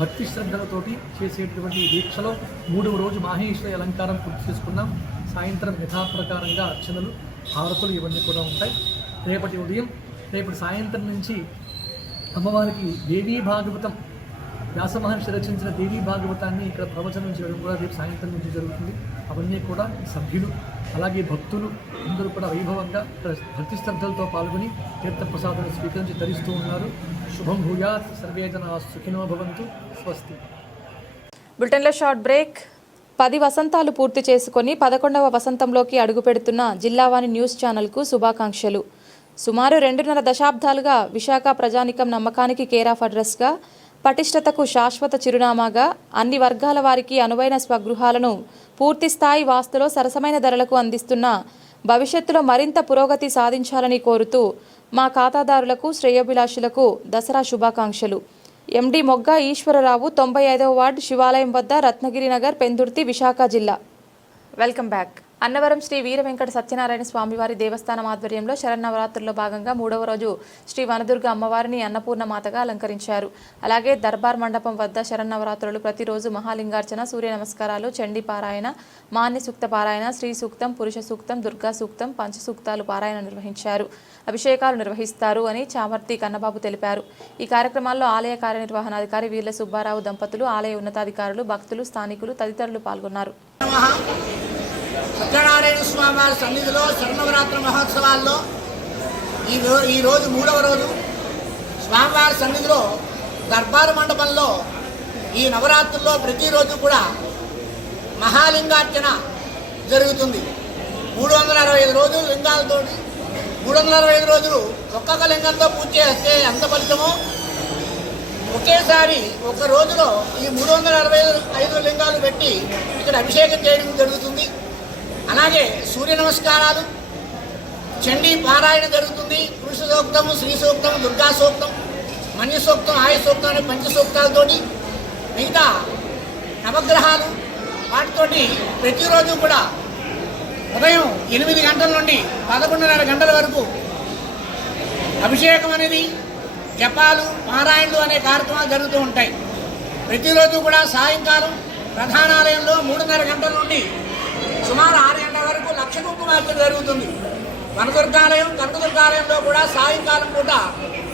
భక్తి శ్రద్ధలతోటి చేసేటువంటి ఈ దీక్షలో 3వ రోజు మాహేశ్వరి అలంకారం పూర్తి చేసుకున్నాం. సాయంత్రం యథాప్రకారంగా అర్చనలు, హారతులు ఇవన్నీ కూడా ఉంటాయి. రేపటి సాయంత్రం నుంచి అమ్మవారికి దేవీ భాగవతం, వ్యాసమహర్షి రచించిన దేవీ భాగవతాన్ని ఇక్కడ ప్రవచనం చేయడం కూడా రేపు సాయంత్రం నుంచి జరుగుతుంది. అవన్నీ కూడా సభ్యులు అలాగే భక్తులు అందరూ కూడా వైభవంగా భక్తి శ్రద్ధలతో పాల్గొని తీర్థప్రసాదాలు స్వీకరించి ధరిస్తూ ఉన్నారు. శుభం భూయాత్, సర్వే జనా సుఖినో భవంతు. స్వస్తి. బులెటిన్లో షార్ట్ బ్రేక్. 10 వసంతాలు పూర్తి చేసుకొని 11వ వసంతంలోకి అడుగుపెడుతున్న జిల్లావాణి న్యూస్ ఛానల్కు శుభాకాంక్షలు. సుమారు 2.5 దశాబ్దాలుగా విశాఖ ప్రజానికం నమ్మకానికి కేర్ ఆఫ్ అడ్రస్గా, పటిష్టతకు శాశ్వత చిరునామాగా, అన్ని వర్గాల వారికి అనువైన స్వగృహాలను పూర్తిస్థాయి వాస్తులో సరసమైన ధరలకు అందిస్తున్న, భవిష్యత్తులో మరింత పురోగతి సాధించాలని కోరుతూ మా ఖాతాదారులకు, శ్రేయోభిలాషులకు దసరా శుభాకాంక్షలు. ఎండి మొగ్గ ఈశ్వరరావు, 95వ వార్డు, శివాలయం వద్ద, రత్నగిరి నగర్, పెందుర్తి, విశాఖ జిల్లా. Welcome back. అన్నవరం శ్రీ వీర వెంకట సత్యనారాయణ స్వామివారి దేవస్థానం ఆధ్వర్యంలో శరన్నవరాత్రుల్లో భాగంగా 3వ రోజు శ్రీ వనదుర్గ అమ్మవారిని అన్నపూర్ణమాతగా అలంకరించారు. అలాగే దర్బార్ మండపం వద్ద శరన్నవరాత్రులు ప్రతిరోజు మహాలింగార్చన, సూర్య నమస్కారాలు, చండీ పారాయణ, మాన్య సూక్త పారాయణ, స్త్రీ సూక్తం, పురుష సూక్తం, దుర్గా సూక్తం, పంచసూక్తాలు పారాయణ నిర్వహించారు. అభిషేకాలు నిర్వహిస్తారు అని చామర్తి కన్నబాబు తెలిపారు. ఈ కార్యక్రమాల్లో ఆలయ కార్యనిర్వహణాధికారి వీర్ల సుబ్బారావు దంపతులు, ఆలయ ఉన్నతాధికారులు, భక్తులు, స్థానికులు తదితరులు పాల్గొన్నారు. సత్యనారాయణ స్వామి వారి సన్నిధిలో శరన్నవరాత్రి మహోత్సవాల్లో ఈరోజు 3వ రోజు స్వామివారి సన్నిధిలో దర్బారు మండపంలో ఈ నవరాత్రుల్లో ప్రతిరోజు కూడా మహాలింగార్చన జరుగుతుంది. 365 రోజులు లింగాలతోటి 365 రోజులు ఒక్కొక్క లింగంతో పూజ చేస్తే ఎంత ఫలితమో ఒకేసారి ఒక రోజులో ఈ 365 లింగాలు పెట్టి ఇక్కడ అభిషేకం చేయడం జరుగుతుంది. అలాగే సూర్య నమస్కారాలు, చండీ పారాయణ జరుగుతుంది. పురుష సూక్తము, శ్రీ సూక్తం, దుర్గా సూక్తం, మన్య సూక్తం, ఆయ సూక్తం అనే పంచ సూక్తాలతోటి మిగతా నవగ్రహాలు వాటితోటి ప్రతిరోజు కూడా ఉదయం 8 గంటల నుండి 11:30 గంటల వరకు అభిషేకం అనేది, జపాలు, పారాయణలు అనే కార్యక్రమాలు జరుగుతూ ఉంటాయి. ప్రతిరోజు కూడా సాయంకాలం ప్రధానాలయంలో 3:30 గంటల నుండి సుమారు 6 గంటల వరకు లక్ష కుంకుమార్చన జరుగుతుంది. వనదుర్గాలయం, కనకదుర్గాలయంలో కూడా సాయంకాలం పూట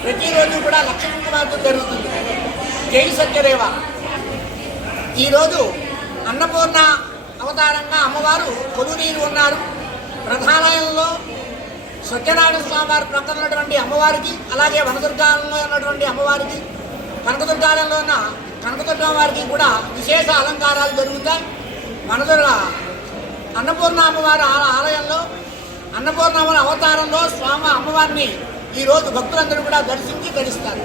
ప్రతిరోజు కూడా లక్ష కుంకుమార్చన జరుగుతుంది. జై సత్యదేవ. ఈరోజు అన్నపూర్ణ అవతారంగా అమ్మవారు కొలువునీరు ఉన్నారు. ప్రధానాలయంలో సత్యనారాయణ స్వామి వారి ప్రక్కన ఉన్నటువంటి అమ్మవారికి, అలాగే వనదుర్గాలయంలో ఉన్నటువంటి అమ్మవారికి, కనకదుర్గాలయంలో ఉన్న కనకదుర్గ వారికి కూడా విశేష అలంకారాలు జరుగుతాయి. వనదుర్గ అన్నపూర్ణ అమ్మవారి ఆలయంలో అన్నపూర్ణ అవతారంలో స్వామి అమ్మవారిని ఈరోజు భక్తులందరూ కూడా దర్శించి ధరిస్తారు.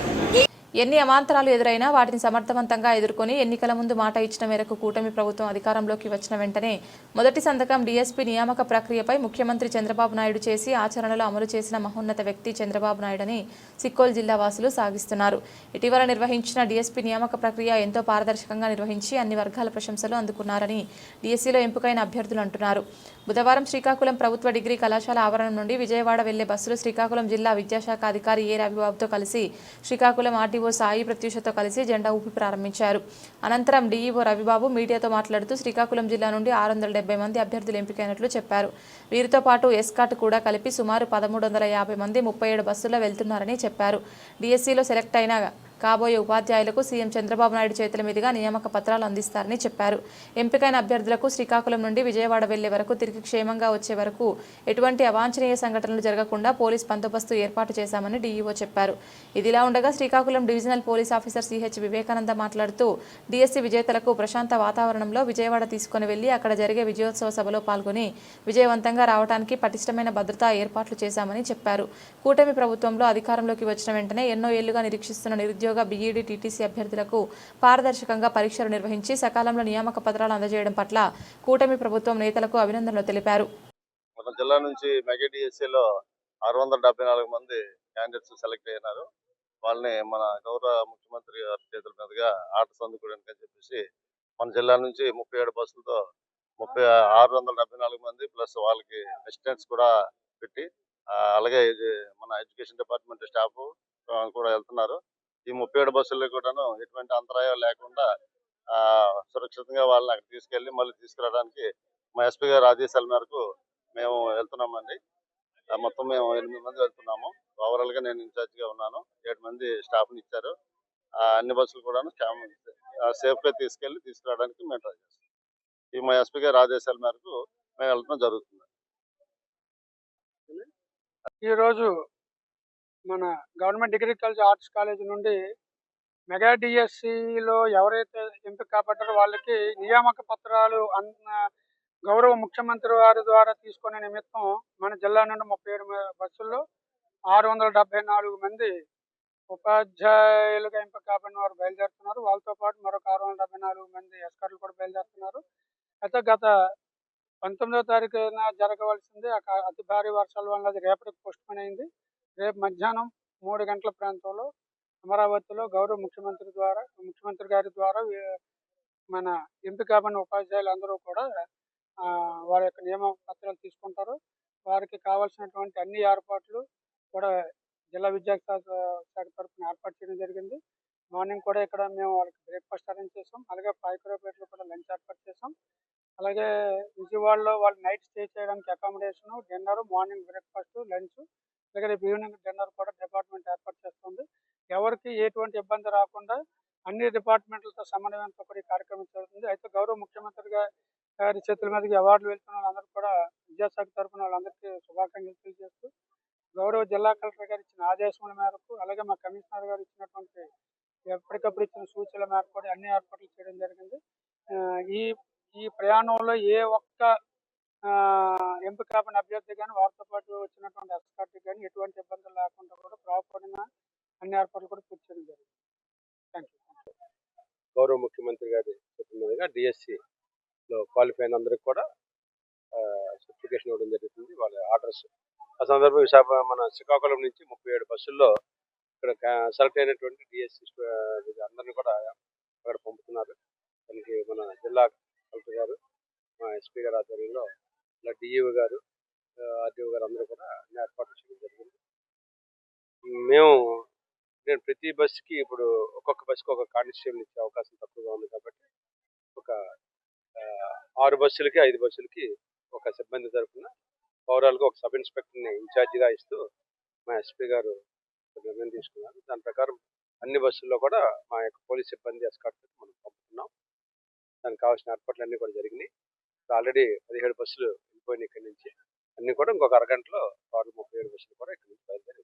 ఎన్ని అవాంతరాలు ఎదురైనా వాటిని సమర్థవంతంగా ఎదుర్కొని ఎన్నికల ముందు మాట ఇచ్చిన మేరకు కూటమి ప్రభుత్వం అధికారంలోకి వచ్చిన వెంటనే మొదటి సంతకం డీఎస్పీ నియామక ప్రక్రియపై ముఖ్యమంత్రి చంద్రబాబు నాయుడు చేసి ఆచరణలో అమలు చేసిన మహోన్నత వ్యక్తి చంద్రబాబు నాయుడని సిక్కోలు జిల్లా వాసులు సాగిస్తున్నారు. ఇటీవల నిర్వహించిన డీఎస్పీ నియామక ప్రక్రియ ఎంతో పారదర్శకంగా నిర్వహించి అన్ని వర్గాల ప్రశంసలు అందుకున్నారని డీఎస్సీలో ఎంపికైన అభ్యర్థులు అంటున్నారు. బుధవారం శ్రీకాకుళం ప్రభుత్వ డిగ్రీ కళాశాల ఆవరణం నుండి విజయవాడ వెళ్లే బస్సులు శ్రీకాకుళం జిల్లా విద్యాశాఖ అధికారి ఏ రవిబాబుతో కలిసి శ్రీకాకుళం ఆర్టీఓ సాయి ప్రత్యూషతో కలిసి జెండా ఊపి ప్రారంభించారు. అనంతరం డీఈఓ రవిబాబు మీడియాతో మాట్లాడుతూ శ్రీకాకుళం జిల్లా నుండి 670 మంది అభ్యర్థులు ఎంపికైనట్లు చెప్పారు. వీరితో పాటు ఎస్కాట్ కూడా కలిపి సుమారు 1350 మంది 37 బస్సుల్లో వెళ్తున్నారని చెప్పారు. డీఎస్సీలో సెలెక్ట్ అయిన కాబోయే ఉపాధ్యాయులకు సీఎం చంద్రబాబు నాయుడు చేతుల మీదుగా నియామక పత్రాలు అందిస్తారని చెప్పారు. ఎంపికైన అభ్యర్థులకు శ్రీకాకుళం నుండి విజయవాడ వెళ్లే వరకు తిరిగి క్షేమంగా వచ్చే వరకు ఎటువంటి అవాంఛనీయ సంఘటనలు జరగకుండా పోలీస్ బందోబస్తు ఏర్పాటు చేశామని డీఈఓ చెప్పారు. ఇదిలా ఉండగా Srikakulam divisional police officer CH Vivekananda మాట్లాడుతూ డీఎస్సీ విజేతలకు ప్రశాంత వాతావరణంలో విజయవాడ తీసుకుని వెళ్లి అక్కడ జరిగే విజయోత్సవ సభలో పాల్గొని విజయవంతంగా రావడానికి పటిష్టమైన భద్రతా ఏర్పాట్లు చేశామని చెప్పారు. కూటమి ప్రభుత్వంలో అధికారంలోకి వచ్చిన వెంటనే ఎన్నో ఏళ్లుగా నిరీక్షిస్తున్న నిరుద్యోగ బీఈడీ టీటీసీ అభ్యర్థులకు పారదర్శకంగా పరీక్షలు నిర్వహించి సకాలంలో నియామక పత్రాలు అందజేయడం పట్ల కూటమి ప్రభుత్వం నేతలకు అభినందనలు తెలిపారు. మన జిల్లా నుంచి మెగా డిఎస్సీలో 674 మంది క్యాండిడేట్స్ సెలెక్ట్ అయినారు. వాళ్ళని మన గౌరవ ముఖ్యమంత్రి గారి చేతుల మీదుగా ఆర్డర్స్ అందుకోవడానికి అని చెప్పేసి మన జిల్లా నుంచి 37 బస్సులతో 674 మంది ప్లస్ వాళ్ళకి అసిస్టెంట్స్ కూడా పెట్టి అలాగే మన ఎడ్యుకేషన్ డిపార్ట్మెంట్ స్టాఫ్ కూడా వెళ్తున్నారు. ఈ 37 బస్సుల్లో కూడాను ఎటువంటి అంతరాయం లేకుండా సురక్షితంగా వాళ్ళని అక్కడ తీసుకెళ్లి మళ్ళీ తీసుకురావడానికి మా ఎస్పీ గారి ఆదేశాల మేరకు మేము వెళ్తున్నామండి. మొత్తం మేము 8 మంది వెళ్తున్నాము. ఓవరాల్ గా నేను ఇన్ఛార్జ్ గా ఉన్నాను. 7 మంది స్టాఫ్ ని ఇచ్చారు. అన్ని బస్సులు కూడా సేఫ్ గా తీసుకురావడానికి మేము ట్రై చేస్తాం. ఈ మా ఎస్పీ గారి ఆదేశాల మేరకు మేము వెళ్ళడం జరుగుతుంది. ఈరోజు మన గవర్నమెంట్ డిగ్రీ ఆర్ట్స్ కాలేజ్ నుండి మెగా డిఎస్సిలో ఎవరైతే ఎంపిక కాబట్టారో వాళ్ళకి నియామక పత్రాలు గౌరవ ముఖ్యమంత్రి వారి ద్వారా తీసుకునే నిమిత్తం మన జిల్లా నుండి 37 బస్సుల్లో 674 మంది ఉపాధ్యాయులుగా ఎంపిక కాబడిన వారు బయలుదేరుతున్నారు. వాళ్ళతో పాటు మరొక 674 మంది ఎస్కార్లు కూడా బయలుదేరుతున్నారు. అయితే గత 19వ తారీఖున జరగవలసింది అతి భారీ వర్షాల వల్ల అది రేపటికి పోస్ట్పోన్ అయింది. రేపు మధ్యాహ్నం 3 గంటల ప్రాంతంలో అమరావతిలో గౌరవ ముఖ్యమంత్రి గారి ద్వారా మన ఎంపిక కాబడిన ఉపాధ్యాయులందరూ కూడా వారి యొక్క నియామక పత్రాలు తీసుకుంటారు. వారికి కావాల్సినటువంటి అన్ని ఏర్పాట్లు కూడా జిల్లా విద్యాశాఖ తరఫున ఏర్పాటు చేయడం జరిగింది. మార్నింగ్ కూడా ఇక్కడ మేము వాళ్ళకి బ్రేక్ఫాస్ట్ అరేంజ్ చేసాం. అలాగే పాయకరావుపేటలో కూడా లంచ్ ఏర్పాటు చేసాం. అలాగే విజయవాడలో వాళ్ళు నైట్ స్టే చేయడానికి accommodation, dinner, morning breakfast, lunch, అలాగే రేపు ఈవినింగ్ డిన్నర్ కూడా డిపార్ట్మెంట్ ఏర్పాటు చేస్తుంది. ఎవరికి ఎటువంటి ఇబ్బంది రాకుండా అన్ని డిపార్ట్మెంట్లతో సమన్వయంతో కూడా ఈ కార్యక్రమం జరుగుతుంది. అయితే గౌరవ ముఖ్యమంత్రి గారి చేతుల మీదకి అవార్డులు వెళ్తున్న వాళ్ళందరూ కూడా విద్యాశాఖ తరఫున వాళ్ళందరికీ శుభాకాంక్షలు తెలియజేస్తూ గౌరవ జిల్లా కలెక్టర్ గారు ఇచ్చిన ఆదేశాల మేరకు అలాగే మా కమిషనర్ గారు ఇచ్చినటువంటి ఎప్పటికప్పుడు ఇచ్చిన సూచనల మేరకు కూడా అన్ని ఏర్పాట్లు చేయడం జరిగింది. ఈ ఈ ప్రయాణంలో ఏ ఒక్క ఎంపిక కాబడిన అభ్యర్థి కానీ వారితో పాటు వచ్చినటువంటి ఎస్కార్ట్ కానీ ఎటువంటి ఇబ్బందులు లేకుండా కూడా ప్రాపర్గా అన్ని ఏర్పాట్లు కూడా పూర్తి చేయడం జరిగింది. Thank you. గౌరవ ముఖ్యమంత్రి గారి చెప్పినట్టుగా డిఎస్సిలో క్వాలిఫై అయిన అందరికి కూడా సర్టిఫికేషన్ ఇవ్వడం జరుగుతుంది, వాళ్ళ ఆర్డర్స్. ఆ సందర్భంగా మన శ్రీకాకుళం నుంచి 37 బస్సుల్లో ఇక్కడ సెలెక్ట్ అయినటువంటి డిఎస్సి అందరినీ కూడా అక్కడ పంపుతున్నారు. దానికి మన జిల్లా కలెక్టర్ గారు, మా ఎస్పీ గారి ఆధ్వర్యంలో ఇలా డిఈఓ గారు, ఆర్డీఓ గారు అందరూ కూడా అన్ని ఏర్పాట్లు చేయడం జరిగింది. నేను ప్రతి బస్సుకి ఇప్పుడు ఒక్కొక్క బస్సుకి ఒక కానిస్టేబుల్ ఇచ్చే అవకాశం తక్కువగా ఉంది కాబట్టి ఒక 6 బస్సులకి 5 బస్సులకి ఒక సిబ్బంది తరఫున ఓవరాల్గా ఒక సబ్ ఇన్స్పెక్టర్ని ఇన్ఛార్జిగా ఇస్తూ మా ఎస్పీ గారు నిర్ణయం తీసుకున్నారు. దాని ప్రకారం అన్ని బస్సుల్లో కూడా మా యొక్క పోలీస్ సిబ్బంది ఎస్కార్ట్ మనం పంపుతున్నాం. దానికి కావాల్సిన ఏర్పాట్లు అన్నీ కూడా జరిగినాయి. ఆల్రెడీ 17 బస్సులు వెళ్ళిపోయినాయి ఇక్కడి నుంచి. అన్నీ కూడా ఇంకొక అరగంటలో 37 బస్సులు కూడా ఇక్కడి నుంచి బయలుదేరి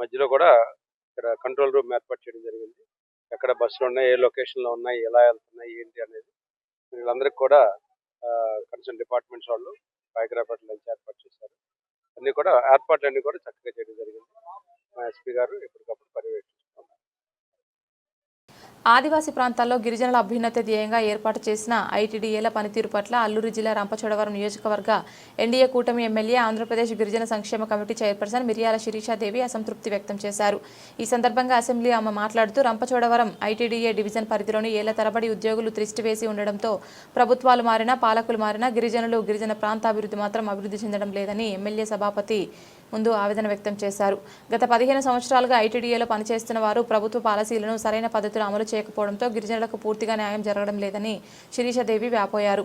మధ్యలో కూడా ఇక్కడ కంట్రోల్ రూమ్ ఏర్పాటు చేయడం జరిగింది. ఎక్కడ బస్సులు ఉన్నాయి, ఏ లొకేషన్లో ఉన్నాయి, ఎలా వెళ్తున్నాయి, ఏంటి అనేది వీళ్ళందరికీ కూడా కన్సర్న్ డిపార్ట్మెంట్స్ వాళ్ళు బయోగ్రాఫర్ల నుంచి ఏర్పాటు చేశారు. అన్నీ కూడా ఏర్పాట్లన్నీ కూడా చక్కగా చేయడం జరిగింది. మా ఎస్పీ గారు ఎప్పటికప్పుడు పర్యవేక్షిస్తున్నారు. ఆదివాసీ ప్రాంతాల్లో గిరిజనుల అభ్యున్నతి ధ్యేయంగా ఏర్పాటు చేసిన ఐటీడీఏల పనితీరు పట్ల అల్లూరు జిల్లా రంపచోడవరం నియోజకవర్గ ఎన్డీఏ కూటమి ఎమ్మెల్యే ఆంధ్రప్రదేశ్ గిరిజన సంక్షేమ కమిటీ చైర్పర్సన్ మిరియాల శిరీషాదేవి అసంతృప్తి వ్యక్తం చేశారు. ఈ సందర్భంగా అసెంబ్లీ ఆమె మాట్లాడుతూ రంపచోడవరం ఐటీడీఏ డివిజన్ పరిధిలోని ఏళ్ల తరబడి ఉద్యోగులు త్రిష్టి వేసి ఉండడంతో ప్రభుత్వాలు మారినా పాలకులు మారినా గిరిజన ప్రాంతాభివృద్ధి మాత్రం అభివృద్ధి చెందడం లేదని ఎమ్మెల్యే సభాపతి ముందు ఆవేదన వ్యక్తం చేశారు. గత 15 సంవత్సరాలుగా ఐటీడీఏలో పనిచేస్తున్న వారు ప్రభుత్వ పాలసీలను సరైన పద్ధతిలో అమలు చేయకపోవడంతో గిరిజనులకు పూర్తిగా న్యాయం జరగడం లేదని శిరీషాదేవి వ్యాపోయారు.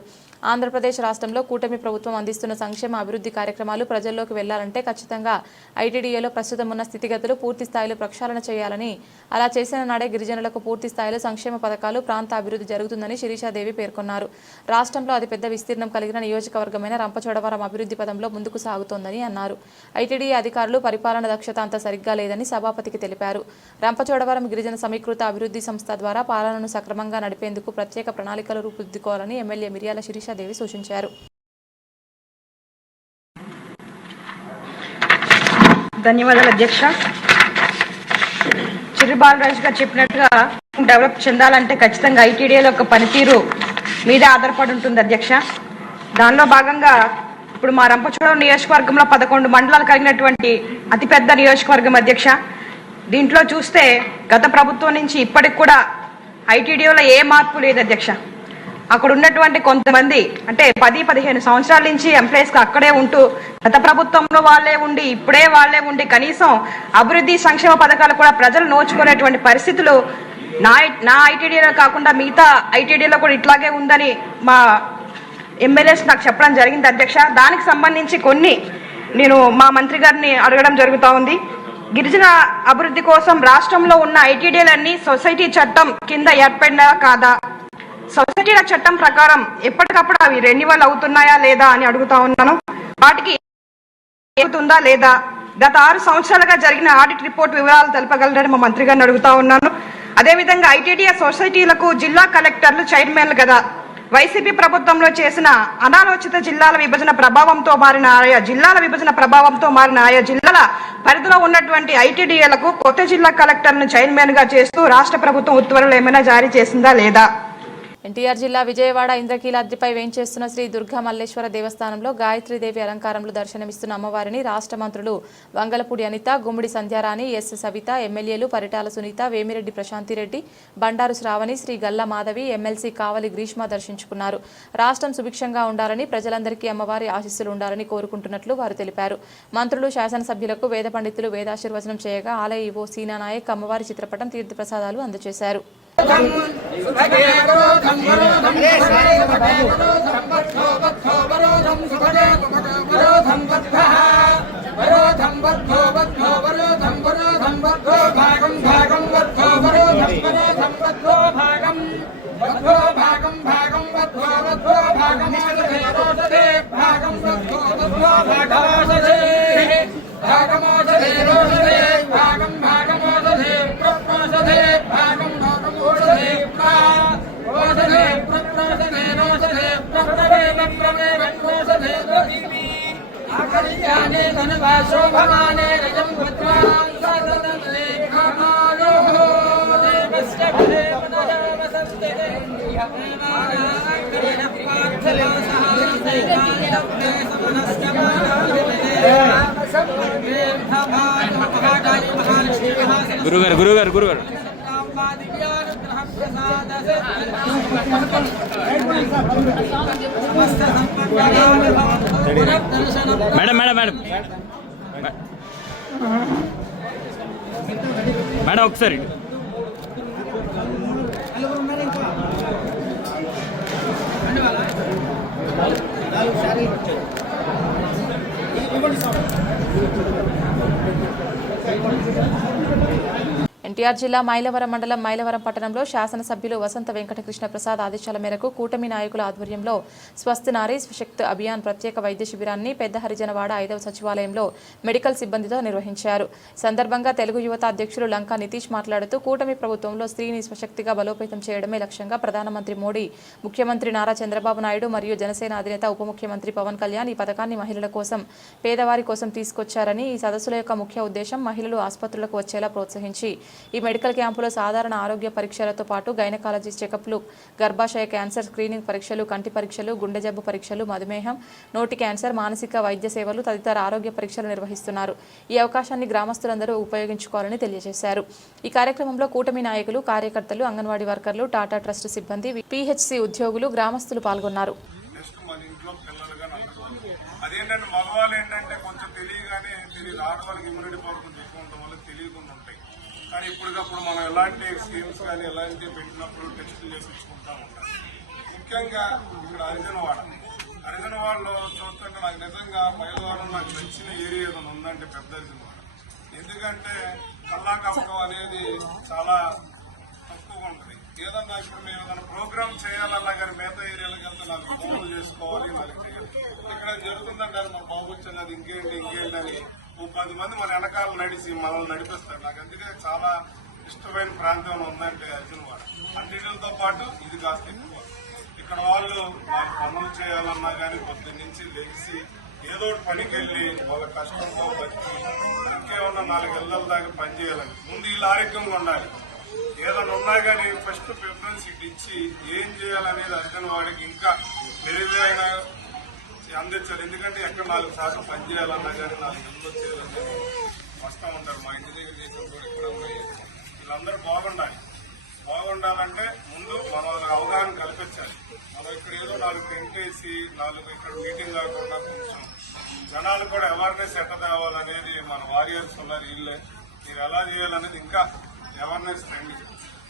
ఆంధ్రప్రదేశ్ రాష్ట్రంలో కూటమి ప్రభుత్వం అందిస్తున్న సంక్షేమ అభివృద్ధి కార్యక్రమాలు ప్రజల్లోకి వెళ్లాలంటే ఖచ్చితంగా ఐటీడీఏలో ప్రస్తుతం ఉన్న స్థితిగతులు పూర్తి స్థాయిలో ప్రక్షాళన చేయాలని, అలా చేసిన నాడే గిరిజనులకు పూర్తి స్థాయిలో సంక్షేమ పథకాలు, ప్రాంత అభివృద్ధి జరుగుతుందని శిరీషాదేవి పేర్కొన్నారు. రాష్ట్రంలో అతిపెద్ద విస్తీర్ణం కలిగిన నియోజకవర్గమైన రంపచోడవరం అభివృద్ధి పదంలో ముందుకు సాగుతోందని అన్నారు. ఐటీడీఏ అధికారులు పరిపాలన దక్షత అంత సరిగ్గా లేదని సభాపతికి తెలిపారు. రంపచోడవరం గిరిజన సమీకృత అభివృద్ధి సంస్థ ద్వారా పాలనను సక్రమంగా నడిపేందుకు ప్రత్యేక ప్రణాళికలు రూపుదిద్దుకోవాలని ఎమ్మెల్యే మిరియాల శిరీషాదేవి సూచించారు. ధన్యవాదాలు అధ్యక్ష. చిరు బాలరాజు గారు చెప్పినట్టుగా డెవలప్ చెందాలంటే ఖచ్చితంగా ఐటీడీఏల యొక్క పనితీరు మీదే ఆధారపడి ఉంటుంది అధ్యక్ష. దానిలో భాగంగా ఇప్పుడు మా రంపచోడవరం నియోజకవర్గంలో 11 మండలాలు కలిగినటువంటి అతిపెద్ద నియోజకవర్గం అధ్యక్ష. దీంట్లో చూస్తే గత ప్రభుత్వం నుంచి ఇప్పటికి కూడా ఐటీడీఓలో ఏ మార్పు లేదు అధ్యక్ష. అక్కడ ఉన్నటువంటి కొంతమంది అంటే 10-15 సంవత్సరాల నుంచి ఎంప్లాయీస్గా అక్కడే ఉంటూ గత ప్రభుత్వంలో వాళ్ళే ఉండి ఇప్పుడే వాళ్ళే ఉండి కనీసం అభివృద్ధి సంక్షేమ పథకాలు కూడా ప్రజలు నోచుకునేటువంటి పరిస్థితులు నా ఐటీడీలో కాకుండా మిగతా ఐటీడీలో కూడా ఇట్లాగే ఉందని మా ఎమ్మెల్యేస్ నాకు చెప్పడం జరిగింది అధ్యక్ష. దానికి సంబంధించి కొన్ని నేను మా మంత్రి గారిని అడగడం జరుగుతూ ఉంది. గిరిజన అభివృద్ధి కోసం రాష్ట్రంలో ఉన్న ఐటీడీలన్నీ సొసైటీ చట్టం కింద ఏర్పడినా కాదా, సొసైటీల చట్టం ప్రకారం ఎప్పటికప్పుడు అవి రెన్యువల్ అవుతున్నాయా లేదా అని అడుగుతా ఉన్నాను. వాటికి అవుతుందా లేదా, గత 6 సంవత్సరాలుగా జరిగిన ఆడిట్ రిపోర్ట్ వివరాలు తెలపగలరని మా మంత్రి గారిని అడుగుతా ఉన్నాను. అదేవిధంగా ఐటీడీఏ సొసైటీలకు జిల్లా కలెక్టర్లు చైర్మన్లు కదా, వైసీపీ ప్రభుత్వంలో చేసిన అనాలోచిత జిల్లాల విభజన ప్రభావంతో మారిన ఆయా జిల్లాల పరిధిలో ఉన్నటువంటి ఐటీడీఏలకు కొత్త జిల్లా కలెక్టర్ను చైర్మన్ గా చేస్తూ రాష్ట్ర ప్రభుత్వం ఉత్తర్వులు ఏమైనా జారీ చేసిందా లేదా? ఎన్టీఆర్ జిల్లా విజయవాడ ఇంద్రకీలాద్రిపై వేంచేస్తున్న శ్రీ దుర్గా మల్లేశ్వర దేవస్థానంలో గాయత్రీదేవి అలంకారంలో దర్శనమిస్తున్న అమ్మవారిని రాష్ట్ర మంత్రులు వంగలపూడి అనిత, గుమ్మిడి సంధ్యారాణి, ఎస్ సవిత, ఎమ్మెల్యేలు పరిటాల సునీత, వేమిరెడ్డి ప్రశాంతిరెడ్డి, బండారు శ్రావణి, శ్రీ గల్లా మాధవి, ఎమ్మెల్సీ కావలి గ్రీష్మ దర్శించుకున్నారు. రాష్ట్రం సుభిక్షంగా ఉండాలని, ప్రజలందరికీ అమ్మవారి ఆశీస్సులు ఉండాలని కోరుకుంటున్నట్లు వారు తెలిపారు. మంత్రులు, శాసనసభ్యులకు వేద పండితులు వేదాశీర్వచనం చేయగా ఆలయ ఈవో సీనా నాయక్ అమ్మవారి చిత్రపటం, తీర్థప్రసాదాలు అందజేశారు. భాగం గురుగారు మేడం ఒకసారి ఎన్టీఆర్ జిల్లా మైలవరం మండలం మైలవరం పట్టణంలో శాసనసభ్యులు వసంత వెంకటకృష్ణ ప్రసాద్ ఆదేశాల మేరకు కూటమి నాయకుల ఆధ్వర్యంలో స్వస్థ నారీ స్వశక్తి అభియాన్ ప్రత్యేక వైద్య శిబిరాన్ని పెద్ద హరిజనవాడ 5వ సచివాలయంలో మెడికల్ సిబ్బందితో నిర్వహించారు. సందర్భంగా తెలుగు యువత అధ్యక్షులు లంకా నితీష్ మాట్లాడుతూ కూటమి ప్రభుత్వంలో స్త్రీని స్వశక్తిగా బలోపేతం చేయడమే లక్ష్యంగా ప్రధానమంత్రి మోడీ, ముఖ్యమంత్రి నారా చంద్రబాబు నాయుడు మరియు జనసేన అధినేత ఉప ముఖ్యమంత్రి పవన్ కళ్యాణ్ ఈ పథకాన్ని మహిళల కోసం, పేదవారి కోసం తీసుకొచ్చారని, ఈ సదస్సుల యొక్క ముఖ్య ఉద్దేశం మహిళలు ఆసుపత్రులకు వచ్చేలా ప్రోత్సహించి ఈ మెడికల్ క్యాంపులో సాధారణ ఆరోగ్య పరీక్షలతో పాటు గైనకాలజీ చెకప్లు, గర్భాశయ క్యాన్సర్ స్క్రీనింగ్ పరీక్షలు, కంటి పరీక్షలు, గుండె జబ్బు పరీక్షలు, మధుమేహం, నోటి క్యాన్సర్, మానసిక వైద్య సేవలు తదితర ఆరోగ్య పరీక్షలు నిర్వహిస్తున్నారు. ఈ అవకాశాన్ని గ్రామస్తులందరూ ఉపయోగించుకోవాలని తెలియజేశారు. ఈ కార్యక్రమంలో కూటమి నాయకులు, కార్యకర్తలు, అంగన్వాడీ వర్కర్లు, టాటా ట్రస్ట్ సిబ్బంది, పిహెచ్సి ఉద్యోగులు, గ్రామస్తులు పాల్గొన్నారు. కానీ ఇప్పటికప్పుడు మనం ఎలాంటి స్కీమ్స్ కానీ ఎలాంటి పెట్టినప్పుడు టెస్టులు చేయించుకుంటా ఉంటాం. ముఖ్యంగా ఇక్కడ హరిజనవాడలో చూస్తుంటే నాకు నిజంగా మైలవరం నాకు నచ్చిన ఏరియా ఏదైనా ఉందంటే పెద్ద హరిజనవాడ. ఎందుకంటే కల్లా కప్పకం అనేది చాలా తక్కువగా ఉంటుంది. ఏదన్నా ఇప్పుడు మేము ఏదైనా ప్రోగ్రామ్ చేయాలన్నా కానీ మిగతా ఏరియాలకు వెళ్తే నాకు ఫోన్లు చేసుకోవాలి, నాకు చేయాలి. ఇక్కడ జరుగుతుందంటే మన బాబు వచ్చింది అది ఇంకేంటి అని 10 మంది మన వెనకాల నడిచి మనల్ని నడిపిస్తారు. నాకు అందుకే చాలా ఇష్టమైన ప్రాంతం ఉందంటే హరిజనవాడ. అన్నిటితో పాటు ఇది కాస్త ఎక్కువ. ఇక్కడ వాళ్ళు పనులు చేయాలన్నా కానీ పొద్దున్న నుంచి లెగిసి ఏదో ఒకటి పనికి వెళ్ళి వాళ్ళ కష్టంతో బతికి ఇంకేమన్నా 4 ఇళ్ల దాకా పని చేయాలని ముందు వీళ్ళు ఆరోగ్యంగా ఉండాలి. ఏదైనా ఉన్నా కానీ ఫస్ట్ ప్రిఫరెన్స్ ఇటు ఇచ్చి ఏం చేయాలనేది హరిజనవాడికి ఇంకా మెరుగైన అందించాలి. ఎందుకంటే ఎక్కడ 4 సార్లు పని చేయాలన్నా కానీ 4 ఇళ్ళు చేయాలని వస్తూ ఉంటారు. మా ఇంటి దగ్గర చేసినప్పుడు ఎక్కడ వీళ్ళందరూ బాగుండాలంటే ముందు మనం అవగాహన కల్పించాలి. మనం ఇక్కడ ఏదో 4 టెంట్ వేసి 4 ఇక్కడ మీటింగ్ కాకుండా కొంచెం జనాలు కూడా అవేర్నెస్ ఎట్లా తేవాలనేది మన వారియర్స్ ఉన్నారు. వీళ్ళే మీరు ఎలా చేయాలనేది ఇంకా అవేర్నెస్ రండి.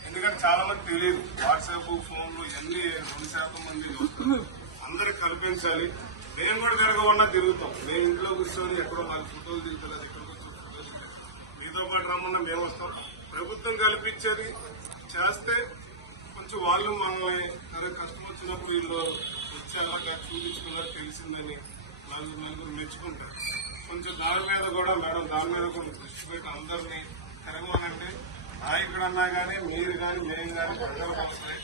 ఎందుకంటే చాలా మంది తెలియదు. వాట్సాప్, ఫోన్లు ఇవన్నీ 2% మంది చూస్తున్నారు. అందరికి కల్పించాలి. మేము కూడా తిరగకుండా తిరుగుతాం. మేము ఇంట్లో కూర్చొని ఎక్కడో 4 ఫోటోలు దిగుతలేదు, ఎక్కడికి వచ్చి ఫోటోలు మీతో పాటు రమ్మన్నా మేము వస్తాం. ప్రభుత్వం కల్పించేది చేస్తే కొంచెం వాళ్ళు మనల్ని సరే కష్టం వచ్చినప్పుడు వీళ్ళు వచ్చారా చూపించుకున్నారు తెలిసిందని నలుగురు మెచ్చుకుంటారు. కొంచెం దాని మీద కూడా మేడం దాని మీద కూడా దృష్టి పెట్టి అందరినీ తిరగమనండి. నాయకుడు అన్నా కానీ మీరు కానీ మేము కానీ ప్రజలకు వస్తాయి.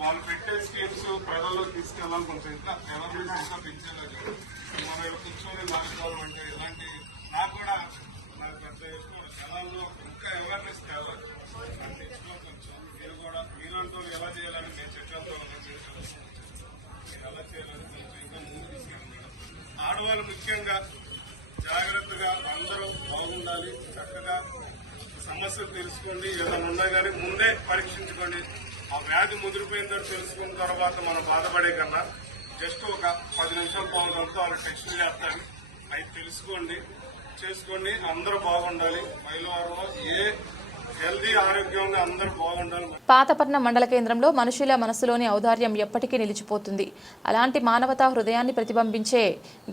వాళ్ళు పెట్టే స్కీమ్స్ ప్రజల్లో తీసుకెళ్ళాలి. కొంచెం ఇంకా అవేర్నెస్ ఇంకా పెంచేలా మనం ఇలా కూర్చొని మార్చుకోవాలంటే ఇలాంటి నాకు కూడా నాకు పెద్ద జనాల్లో ఇంకా అవేర్నెస్ తేవాలి. కొంచెం మీరు కూడా మీరంటూ ఎలా చేయాలని మేము చెప్పేంతో మీరు ఎలా చేయాలని కొంచెం ఇంకా ముందు తీసుకెళ్ళాలి. ఆడవాళ్ళు ముఖ్యంగా జాగ్రత్తగా అందరూ బాగుండాలి. చక్కగా సమస్యలు తెలుసుకోండి. ఏదైనా ఉన్నా కానీ ముందే పరీక్షించుకోండి. ఆ వ్యాధి ముదిరిపోయిన తర్వాత తెలుసుకున్న తర్వాత మనం బాధపడే కన్నా జస్ట్ ఒక 10 నిమిషాలు పావుగంటతో వాళ్ళు టెస్టులు చేస్తారు. అవి తెలుసుకోండి, చేసుకోండి. అందరూ బాగుండాలి. మైలవరంలో ఏ హెల్దీ ఆరోగ్యంగా అందరూ బాగుండాలి. పాతపట్నం మండల కేంద్రంలో మనుషుల మనసులోని ఔదార్యం ఎప్పటికీ నిలిచిపోతుంది. అలాంటి మానవతా హృదయాన్ని ప్రతిబింబించే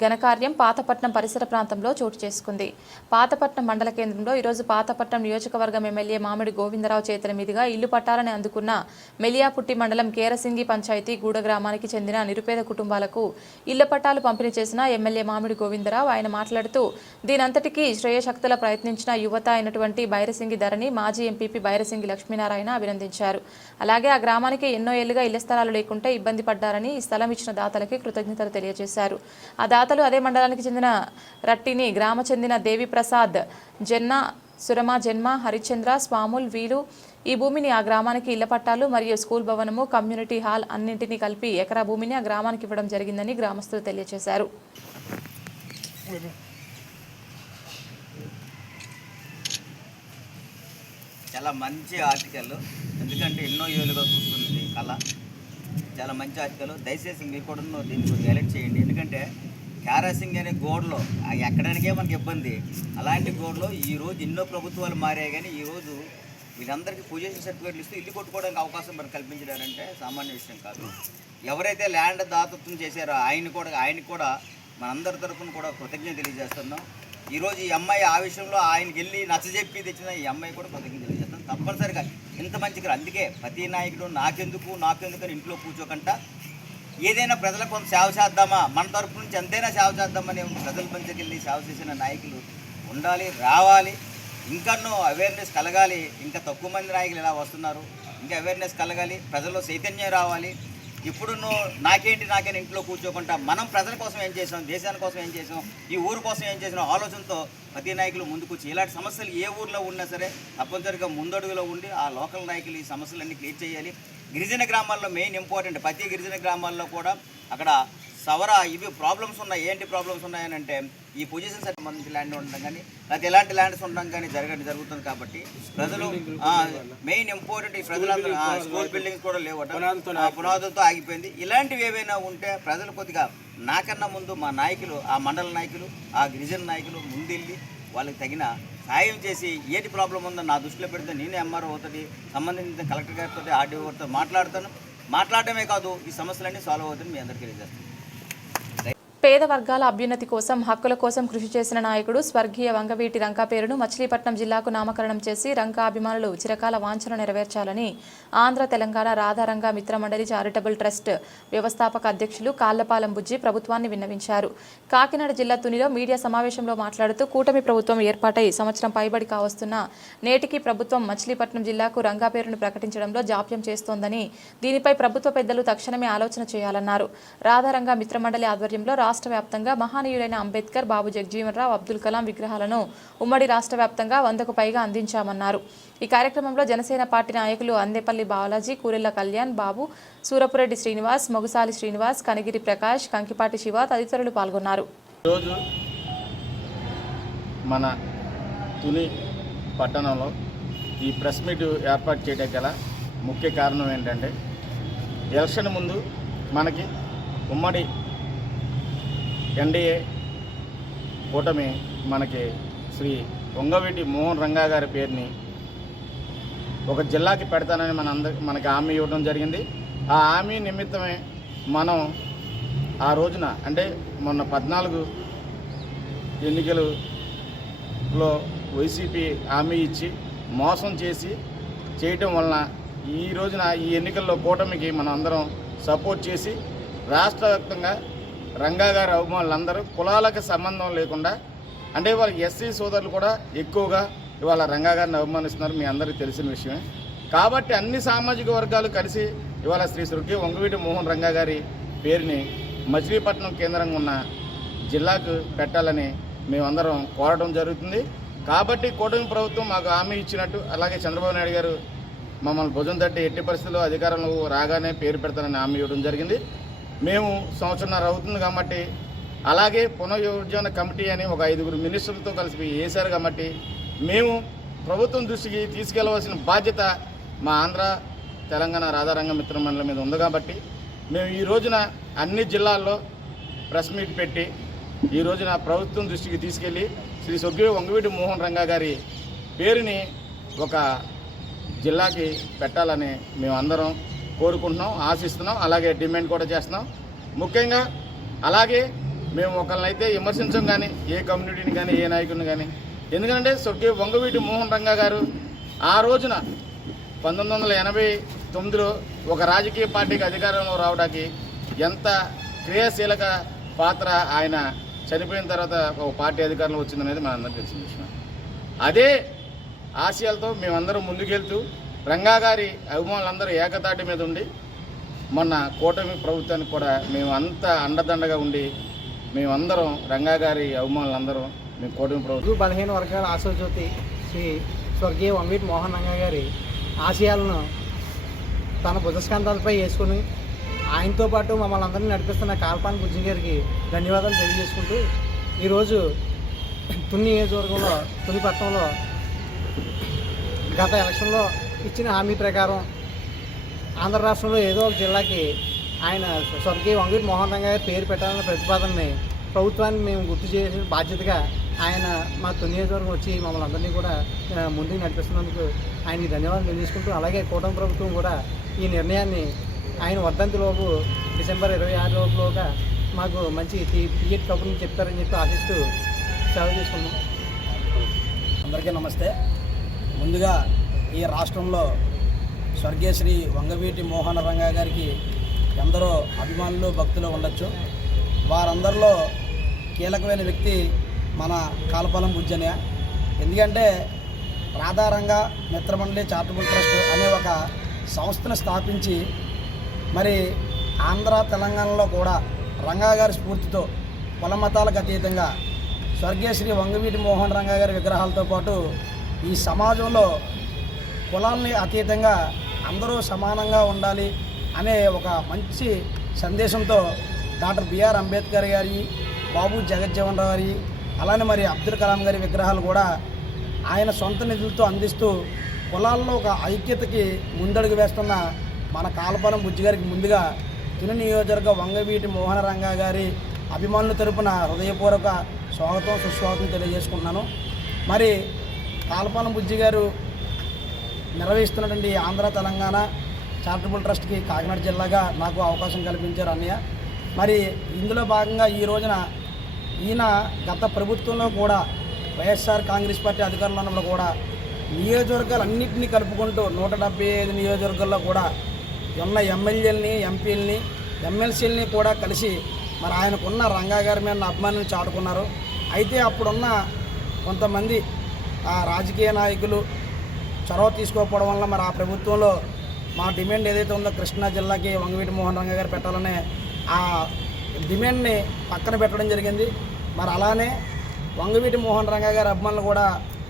ఘనకార్యం పాతపట్నం పరిసర ప్రాంతంలో చోటు చేసుకుంది. పాతపట్నం మండల కేంద్రంలో ఈరోజు పాతపట్నం నియోజకవర్గం ఎమ్మెల్యే మామిడి గోవిందరావు చేతుల మీదుగా ఇల్లు పట్టాలని అందుకున్న మెలియాపుట్టి మండలం కేరసింగి పంచాయతీ గూడ గ్రామానికి చెందిన నిరుపేద కుటుంబాలకు ఇళ్ల పట్టాలు పంపిణీ చేసిన ఎమ్మెల్యే మామిడి గోవిందరావు ఆయన మాట్లాడుతూ దీనంతటికీ శ్రేయశక్తుల ప్రయత్నించిన యువత అయినటువంటి బైరసింగి ధరణి, మాజీ ఎంపీపీ బైరసింగి దేశంగి లక్ష్మీనారాయణ అభినందించారు. అలాగే ఆ గ్రామానికి ఎన్నో ఏళ్లుగా ఇళ్ల స్థలాలు లేకుంటే ఇబ్బంది పడ్డారని ఈ స్థలం ఇచ్చిన దాతలకి కృతజ్ఞతలు తెలియజేశారు. ఆ దాతలు అదే మండలానికి చెందిన రట్టిని గ్రామ చెందిన దేవిప్రసాద్, జన్న, సురమ జన్మ, హరిచంద్ర, స్వాముల్ వీలు ఈ భూమిని ఆ గ్రామానికి ఇళ్ల పట్టాలు మరియు స్కూల్ భవనము, కమ్యూనిటీ హాల్ అన్నింటినీ కలిపి ఎకరా భూమిని ఆ గ్రామానికి ఇవ్వడం జరిగిందని గ్రామస్తులు తెలియజేశారు. చాలా మంచి ఆర్టికల్, ఎందుకంటే ఎన్నో ఏళ్ళుగా చూస్తుంది కళ. చాలా మంచి ఆర్టికల్. దయచేసి మీరు కూడా దీన్ని కొద్దిగా ఎలక్ట్ చేయండి. ఎందుకంటే క్యారాసింగ్ అనే గోడలో ఎక్కడానికే మనకి ఇబ్బంది. అలాంటి గోడలో ఈరోజు ఎన్నో ప్రభుత్వాలు మారాయి, కానీ ఈరోజు వీళ్ళందరికీ పొజిషన్ సర్టిఫికేట్లు ఇస్తూ ఇల్లు కొట్టుకోవడానికి అవకాశం మనకు కల్పించడారంటే సామాన్య విషయం కాదు. ఎవరైతే ల్యాండ్ దాతత్వం చేశారో ఆయనకు కూడా మనందరి తరఫున కూడా కృతజ్ఞత తెలియజేస్తున్నాం. ఈరోజు ఈ అమ్మాయి ఆ విషయంలో ఆయనకి వెళ్ళి నచ్చజెప్పి తెచ్చిన ఈ అమ్మాయి కూడా కృతజ్ఞత తెలియజేస్తాం. తప్పనిసరిగా ఇంత మంచి అందుకే ప్రతి నాయకుడు నాకెందుకు అని ఇంట్లో కూర్చోకుండా ఏదైనా ప్రజలకు కొంత సేవ చేద్దామా, మన తరపు నుంచి ఎంతైనా సేవ చేద్దామని ప్రజల మధ్యకి వెళ్ళి సేవ చేసిన నాయకులు ఉండాలి, రావాలి. ఇంకనూ అవేర్నెస్ కలగాలి. ఇంకా తక్కువ మంది నాయకులు ఇలా వస్తున్నారు, ఇంకా అవేర్నెస్ కలగాలి, ప్రజల్లో చైతన్యం రావాలి. ఇప్పుడు నాకేంటి ఇంట్లో కూర్చోకుండా మనం ప్రజల కోసం ఏం చేసాం, దేశాని కోసం ఏం చేసాం, ఈ ఊరు కోసం ఏం చేసాం ఆలోచనతో ప్రతి నాయకులు ముందుకు వచ్చి ఇలాంటి సమస్యలు ఏ ఊర్లో ఉన్నా సరే తప్పనిసరిగా ముందడుగులో ఉండి ఆ లోకల్ నాయకులు ఈ సమస్యలన్నీ క్లియర్ చేయాలి. గిరిజన గ్రామాల్లో మెయిన్ ఇంపార్టెంట్, ప్రతి గిరిజన గ్రామాల్లో కూడా అక్కడ ఇవి ప్రాబ్లమ్స్ ఉన్నాయి. ఏంటి ప్రాబ్లమ్స్ ఉన్నాయని అంటే ఈ పొజిషన్స్ సంబంధించి ల్యాండ్ ఉండడం కానీ లేకపోతే ఎలాంటి ల్యాండ్స్ ఉండడం కానీ జరుగుతుంది. కాబట్టి ప్రజలు మెయిన్ ఇంపార్టెంట్ ఈ ప్రజలందరూ స్కూల్ బిల్డింగ్స్ కూడా లేవట, పునాదులతో ఆగిపోయింది. ఇలాంటివి ఏవైనా ఉంటే ప్రజలు కొద్దిగా నాకన్నా ముందు మా నాయకులు, ఆ మండల నాయకులు, ఆ గిరిజన నాయకులు ముందెళ్ళి వాళ్ళకి తగిన సాయం చేసి ఏది ప్రాబ్లం ఉందో నా దృష్టిలో పెడితే నేను ఎంఆర్ఓ అవుతుంది సంబంధించిన కలెక్టర్ గారితో, ఆర్డీఓ గారితో మాట్లాడటమే కాదు ఈ సమస్యలన్నీ సాల్వ్ అవుతుంది మీ అందరికీ తెలియజేస్తాను. పేద వర్గాల అభ్యున్నతి కోసం, హక్కుల కోసం కృషి చేసిన నాయకుడు స్వర్గీయ వంగవీటి రంగా పేరును మచిలీపట్నం జిల్లాకు నామకరణం చేసి రంగా అభిమానులు చిరకాల వాంఛను నెరవేర్చాలని ఆంధ్ర తెలంగాణ రాధారంగా మిత్రమండలి చారిటబుల్ ట్రస్ట్ వ్యవస్థాపక అధ్యక్షులు కాళ్లపాలెం బుజ్జి ప్రభుత్వాన్ని విన్నవించారు. కాకినాడ జిల్లా తునిలో మీడియా సమావేశంలో మాట్లాడుతూ కూటమి ప్రభుత్వం ఏర్పాటై సంవత్సరం పైబడి కావస్తున్న నేటికి ప్రభుత్వం మచిలీపట్నం జిల్లాకు రంగా పేరును ప్రకటించడంలో జాప్యం చేస్తోందని, దీనిపై ప్రభుత్వ పెద్దలు తక్షణమే ఆలోచన చేయాలన్నారు. రాధారంగా మిత్రమండలి ఆధ్వర్యంలో రాష్ట్ర వ్యాప్తంగా మహానీయులైన అంబేద్కర్, బాబు జగజీవనరావు, అబ్దుల్ కలాం విగ్రహాలను ఉమ్మడి రాష్ట్ర వ్యాప్తంగా 100కు పైగా అందించామన్నారు. ఈ కార్యక్రమంలో జనసేన పార్టీ నాయకులు అందేపల్లి బాలాజీ, కూరెళ్ల కళ్యాణ్ బాబు, సూరపురెడ్డి శ్రీనివాస్, మొగుసాలి శ్రీనివాస్, కనిగిరి ప్రకాష్, కంకిపాటి శివ తదితరులు పాల్గొన్నారు. ఈరోజు మన తుని పట్టణంలో ఈ ప్రెస్ మీట్ ఏర్పాటు చేయడానికి గల ముఖ్య కారణం ఏంటంటే ఎలక్షన్ ముందు మనకి ఉమ్మడి ఎన్డీఏ కూటమి మనకి శ్రీ వంగవీటి మోహన్ రంగా గారి పేరుని ఒక జిల్లాకి పెడతానని మనకి హామీ ఇవ్వడం జరిగింది. ఆ హామీ నిమిత్తమే మనం ఆ రోజున అంటే మొన్న 14 ఎన్నికలలో వైసీపీ హామీ ఇచ్చి మోసం చేయటం వలన ఈ రోజున ఈ ఎన్నికల్లో కూటమికి మనం అందరం సపోర్ట్ చేసి రాష్ట్ర వ్యాప్తంగా రంగా గారి అభిమానులందరూ కులాలకు సంబంధం లేకుండా అంటే వాళ్ళ ఎస్సీ సోదరులు కూడా ఎక్కువగా ఇవాళ రంగా గారిని అభిమానిస్తున్నారు, మీ అందరికీ తెలిసిన విషయమే. కాబట్టి అన్ని సామాజిక వర్గాలు కలిసి ఇవాళ శ్రీ స్వర్గీయ వంగవీటి మోహన్ రంగా గారి పేరుని మచిలీపట్నం కేంద్రంగా ఉన్న జిల్లాకు పెట్టాలని మేమందరం కోరడం జరుగుతుంది. కాబట్టి కూటమి ప్రభుత్వం మాకు హామీ ఇచ్చినట్టు, అలాగే చంద్రబాబు నాయుడు గారు మమ్మల్ని భుజం తట్టి ఎట్టి పరిస్థితుల్లో అధికారంలో రాగానే పేరు పెడతానని హామీ ఇవ్వడం జరిగింది. మేము సంవత్సరంన్నర అవుతుంది కాబట్టి, అలాగే పునర్యోజన కమిటీ అని ఒక 5గురు మినిస్టర్లతో కలిసి వేశారు కాబట్టి మేము ప్రభుత్వం దృష్టికి తీసుకెళ్లవలసిన బాధ్యత మా ఆంధ్ర తెలంగాణ రాధారంగ మిత్రమండలి మీద ఉంది. కాబట్టి మేము ఈ రోజున అన్ని జిల్లాల్లో ప్రెస్ మీట్ పెట్టి ఈ రోజున ప్రభుత్వం దృష్టికి తీసుకెళ్ళి శ్రీ స్వర్గీయ వంగవీటి మోహన్ రంగా గారి పేరుని ఒక జిల్లాకి పెట్టాలని మేము అందరం కోరుకుంటున్నాం, ఆశిస్తున్నాం, అలాగే డిమాండ్ కూడా చేస్తున్నాం. ముఖ్యంగా అలాగే మేము ఒకరినైతే విమర్శించం కానీ, ఏ కమ్యూనిటీని కానీ, ఏ నాయకుడిని కానీ. ఎందుకంటే స్వర్గీయ వంగవీటి మోహన్ రంగా గారు ఆ రోజున 1989లో ఒక రాజకీయ పార్టీకి అధికారంలో రావడానికి ఎంత క్రియాశీలక పాత్ర ఆయన చనిపోయిన తర్వాత ఒక పార్టీ అధికారంలో వచ్చిందనేది మనందరికీ తెలిసిన విషయం. అదే ఆశయాలతో మేమందరం ముందుకెళ్తూ రంగా గారి అభిమానులందరూ ఏకతాటి మీద ఉండి మొన్న కూటమి ప్రభుత్వానికి కూడా మేము అంత అండదండగా ఉండి మేమందరం రంగా గారి అభిమానులందరం మేము కూటమి ప్రభుత్వం 15 వర్గాల ఆశాజ్యోతి శ్రీ స్వర్గీయ వంగవీటి మోహన్ రంగా గారి ఆశయాలను తన భుజస్కంధాలపై వేసుకుని ఆయనతో పాటు మమ్మల్ని అందరినీ నడిపిస్తున్న కాల్పాని బుజ్జి గారికి ధన్యవాదాలు తెలియజేసుకుంటూ ఈరోజు తుని నియోజకవర్గంలో తుని పట్టణంలో గత ఎలక్షన్లో ఇచ్చిన హామీ ప్రకారం ఆంధ్ర రాష్ట్రంలో ఏదో ఒక జిల్లాకి ఆయన స్వర్గీయ వంగవీటి మోహన్ రంగా గారి పేరు పెట్టాలన్న ప్రతిపాదనని ప్రభుత్వాన్ని మేము గుర్తు చేసిన బాధ్యతగా ఆయన మా తుని నియోజకవర్గం వచ్చి మమ్మల్ని అందరినీ కూడా ముందుకు నడిపిస్తున్నందుకు ఆయనకి ధన్యవాదాలు తెలియజేసుకుంటూ అలాగే కూటమి ప్రభుత్వం కూడా ఈ నిర్ణయాన్ని ఆయన వర్ధంతిలోపు డిసెంబర్ 26 లోపులోగా మాకు మంచి టికెట్ కబుర్లు చెప్తారని చెప్పి ఆశిస్తూ సెలవు చేసుకున్నాం. అందరికీ నమస్తే. ముందుగా ఈ రాష్ట్రంలో స్వర్గీయ శ్రీ వంగవీటి మోహన రంగా గారికి ఎందరో అభిమానులు భక్తులు ఉండొచ్చు. వారందరిలో కీలకమైన వ్యక్తి మన కాల్పాలం బుజ్జనయ్య. ఎందుకంటే రాధారంగా మిత్రమండలి చారిటబుల్ ట్రస్ట్ అనే ఒక సంస్థను స్థాపించి మరి ఆంధ్ర తెలంగాణలో కూడా రంగా గారి స్ఫూర్తితో కుల మతాలకు అతీతంగా స్వర్గీయ శ్రీ వంగవీటి మోహన్ రంగా గారి విగ్రహాలతో పాటు ఈ సమాజంలో కులాలని అతీతంగా అందరూ సమానంగా ఉండాలి అనే ఒక మంచి సందేశంతో డాక్టర్ బిఆర్ అంబేద్కర్ గారి, బాబు జగజ్జీవన్ రావు గారి, అలానే మరి అబ్దుల్ కలాం గారి విగ్రహాలు కూడా ఆయన సొంత నిధులతో అందిస్తూ కులాల్లో ఒక ఐక్యతకి ముందడుగు వేస్తున్న మన కాల్పాలం బుజ్జి గారికి ముందుగా తుని నియోజకవర్గ వంగవీటి మోహన రంగా గారి అభిమానుల తరపున హృదయపూర్వక స్వాగతం సుస్వాగతం తెలియజేసుకుంటున్నాను. మరి కాల్పాలం బుజ్జి గారు నిర్వహిస్తున్నటువంటి ఆంధ్ర తెలంగాణ చారిటబుల్ ట్రస్ట్కి కాకినాడ జిల్లాగా నాకు అవకాశం కల్పించారు అన్నయ్య. మరి ఇందులో భాగంగా ఈ రోజున ఈయన గత ప్రభుత్వంలో కూడా వైఎస్ఆర్ కాంగ్రెస్ పార్టీ అధికారంలో ఉన్నప్పుడు కూడా నియోజకవర్గాలన్నింటినీ కలుపుకుంటూ 175 నియోజకవర్గాల్లో కూడా ఉన్న ఎమ్మెల్యేలని, ఎంపీలని, ఎమ్మెల్సీలని కూడా కలిసి మరి ఆయనకున్న రంగా గారి మీద అభిమానులు చాటుకున్నారు. అయితే అప్పుడున్న కొంతమంది రాజకీయ నాయకులు చొరవ తీసుకోకపోవడం వల్ల మరి ఆ ప్రభుత్వంలో మా డిమాండ్ ఏదైతే ఉందో కృష్ణా జిల్లాకి వంగవీటి మోహన్ రంగా గారు పెట్టాలనే ఆ డిమాండ్ని పక్కన పెట్టడం జరిగింది. మరి అలానే వంగవీటి మోహన్ రంగా గారి అభిమానులు కూడా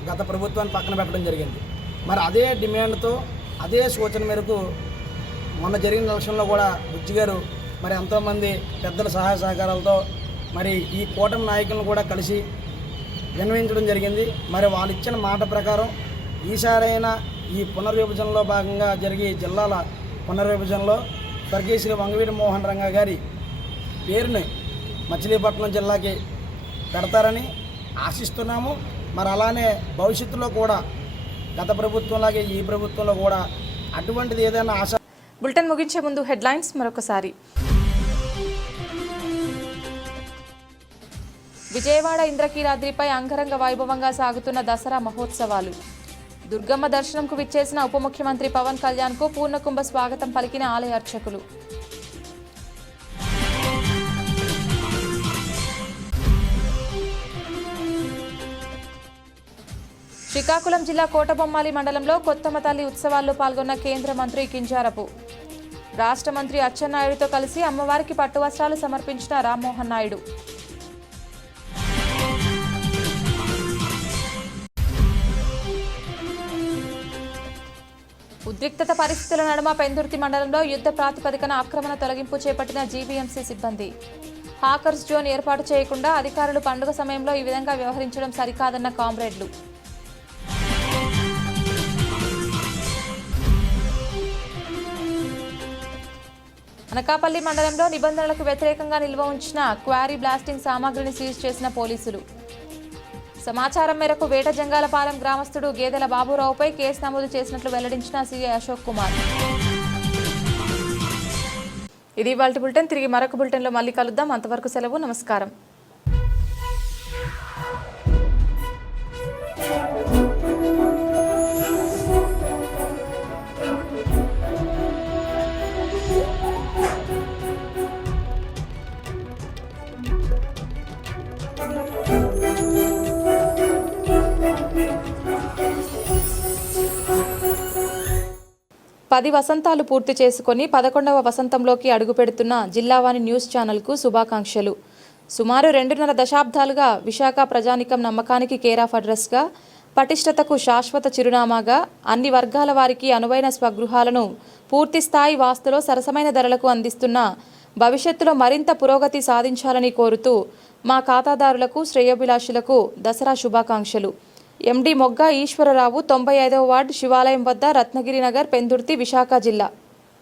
గత ప్రభుత్వాన్ని పక్కన పెట్టడం జరిగింది. మరి అదే డిమాండ్తో అదే సూచన మేరకు మొన్న జరిగిన ఎలక్షన్లో కూడా బుజ్జి గారు మరి ఎంతోమంది పెద్దల సహాయ సహకారాలతో మరి ఈ కూటమి నాయకులను కూడా కలిసి విన్నవించడం జరిగింది. మరి వాళ్ళు ఇచ్చిన మాట ప్రకారం ఈసారైనా ఈ పునర్విభజనలో భాగంగా జరిగే జిల్లాల పునర్విభజనలో స్వర్గీయ శ్రీ వంగవీటి మోహన్ రంగా గారి పేరుని మచిలీపట్నం జిల్లాకి పెడతారని ఆశిస్తున్నాము. మరి అలానే భవిష్యత్తులో కూడా గత ప్రభుత్వంలాగే ఈ ప్రభుత్వంలో కూడా అటువంటిది ఏదైనా ఆశ. బులెటిన్ ముగించే ముందు హెడ్లైన్స్ మరొకసారి. విజయవాడ ఇంద్రకీలాద్రిపై అంగరంగ వైభవంగా సాగుతున్న దసరా మహోత్సవాలు. దుర్గమ్మ దర్శనంకు విచ్చేసిన ఉప ముఖ్యమంత్రి పవన్ కళ్యాణ్కు పూర్ణకుంభ స్వాగతం పలికిన ఆలయ అర్చకులు. శ్రీకాకుళం జిల్లా కోటబొమ్మాలి మండలంలో కొత్తమ్మ తల్లి ఉత్సవాల్లో పాల్గొన్న కేంద్ర మంత్రి కింజారపు. రాష్ట్ర మంత్రి అచ్చెన్నాయుడుతో కలిసి అమ్మవారికి పట్టు వస్త్రాలు సమర్పించిన రామ్మోహన్ నాయుడు. ఉద్రిక్తత పరిస్థితుల నడుమ పెందుర్తి మండలంలో యుద్ధ ప్రాతిపదికన ఆక్రమణ తొలగింపు చేపట్టిన జీవీఎంసీ సిబ్బంది. హాకర్స్ జోన్ ఏర్పాటు చేయకుండా అధికారులు పండుగ సమయంలో ఈ విధంగా వ్యవహరించడం సరికాదన్న కామ్రేడ్లు. అనకాపల్లి మండలంలో నిబంధనలకు వ్యతిరేకంగా నిల్వ ఉంచిన క్వారీ బ్లాస్టింగ్ సామాగ్రిని సీజ్ చేసిన పోలీసులు. సమాచారం మేరకు వేటజంగాలపాలెం గ్రామస్తుడు గేదెల బాబురావుపై కేసు నమోదు చేసినట్లు వెల్లడించిన సీఐ అశోక్ కుమార్. ఇది ఇవాల్టి బులెటిన్. తిరిగి మరొక బులెటిన్లో మళ్ళీ కలుద్దాం. అంతవరకు సెలవు. నమస్కారం. 10 వసంతాలు పూర్తి చేసుకొని 11వ వసంతంలోకి అడుగుపెడుతున్న జిల్లావాణి న్యూస్ ఛానల్కు శుభాకాంక్షలు. సుమారు 2.5 దశాబ్దాలుగా విశాఖ ప్రజానికం నమ్మకానికి కేర్ ఆఫ్ అడ్రస్గా, పటిష్టతకు శాశ్వత చిరునామాగా, అన్ని వర్గాల వారికి అనువైన స్వగృహాలను పూర్తిస్థాయి వాస్తులో సరసమైన ధరలకు అందిస్తున్న భవిష్యత్తులో మరింత పురోగతి సాధించాలని కోరుతూ మా ఖాతాదారులకు, శ్రేయోభిలాషులకు దసరా శుభాకాంక్షలు. ఎండి మొగ్గ ఈశ్వరరావు, 95వ వార్డు, శివాలయం వద్ద, రత్నగిరి నగర్, పెందుర్తి, విశాఖ జిల్లా.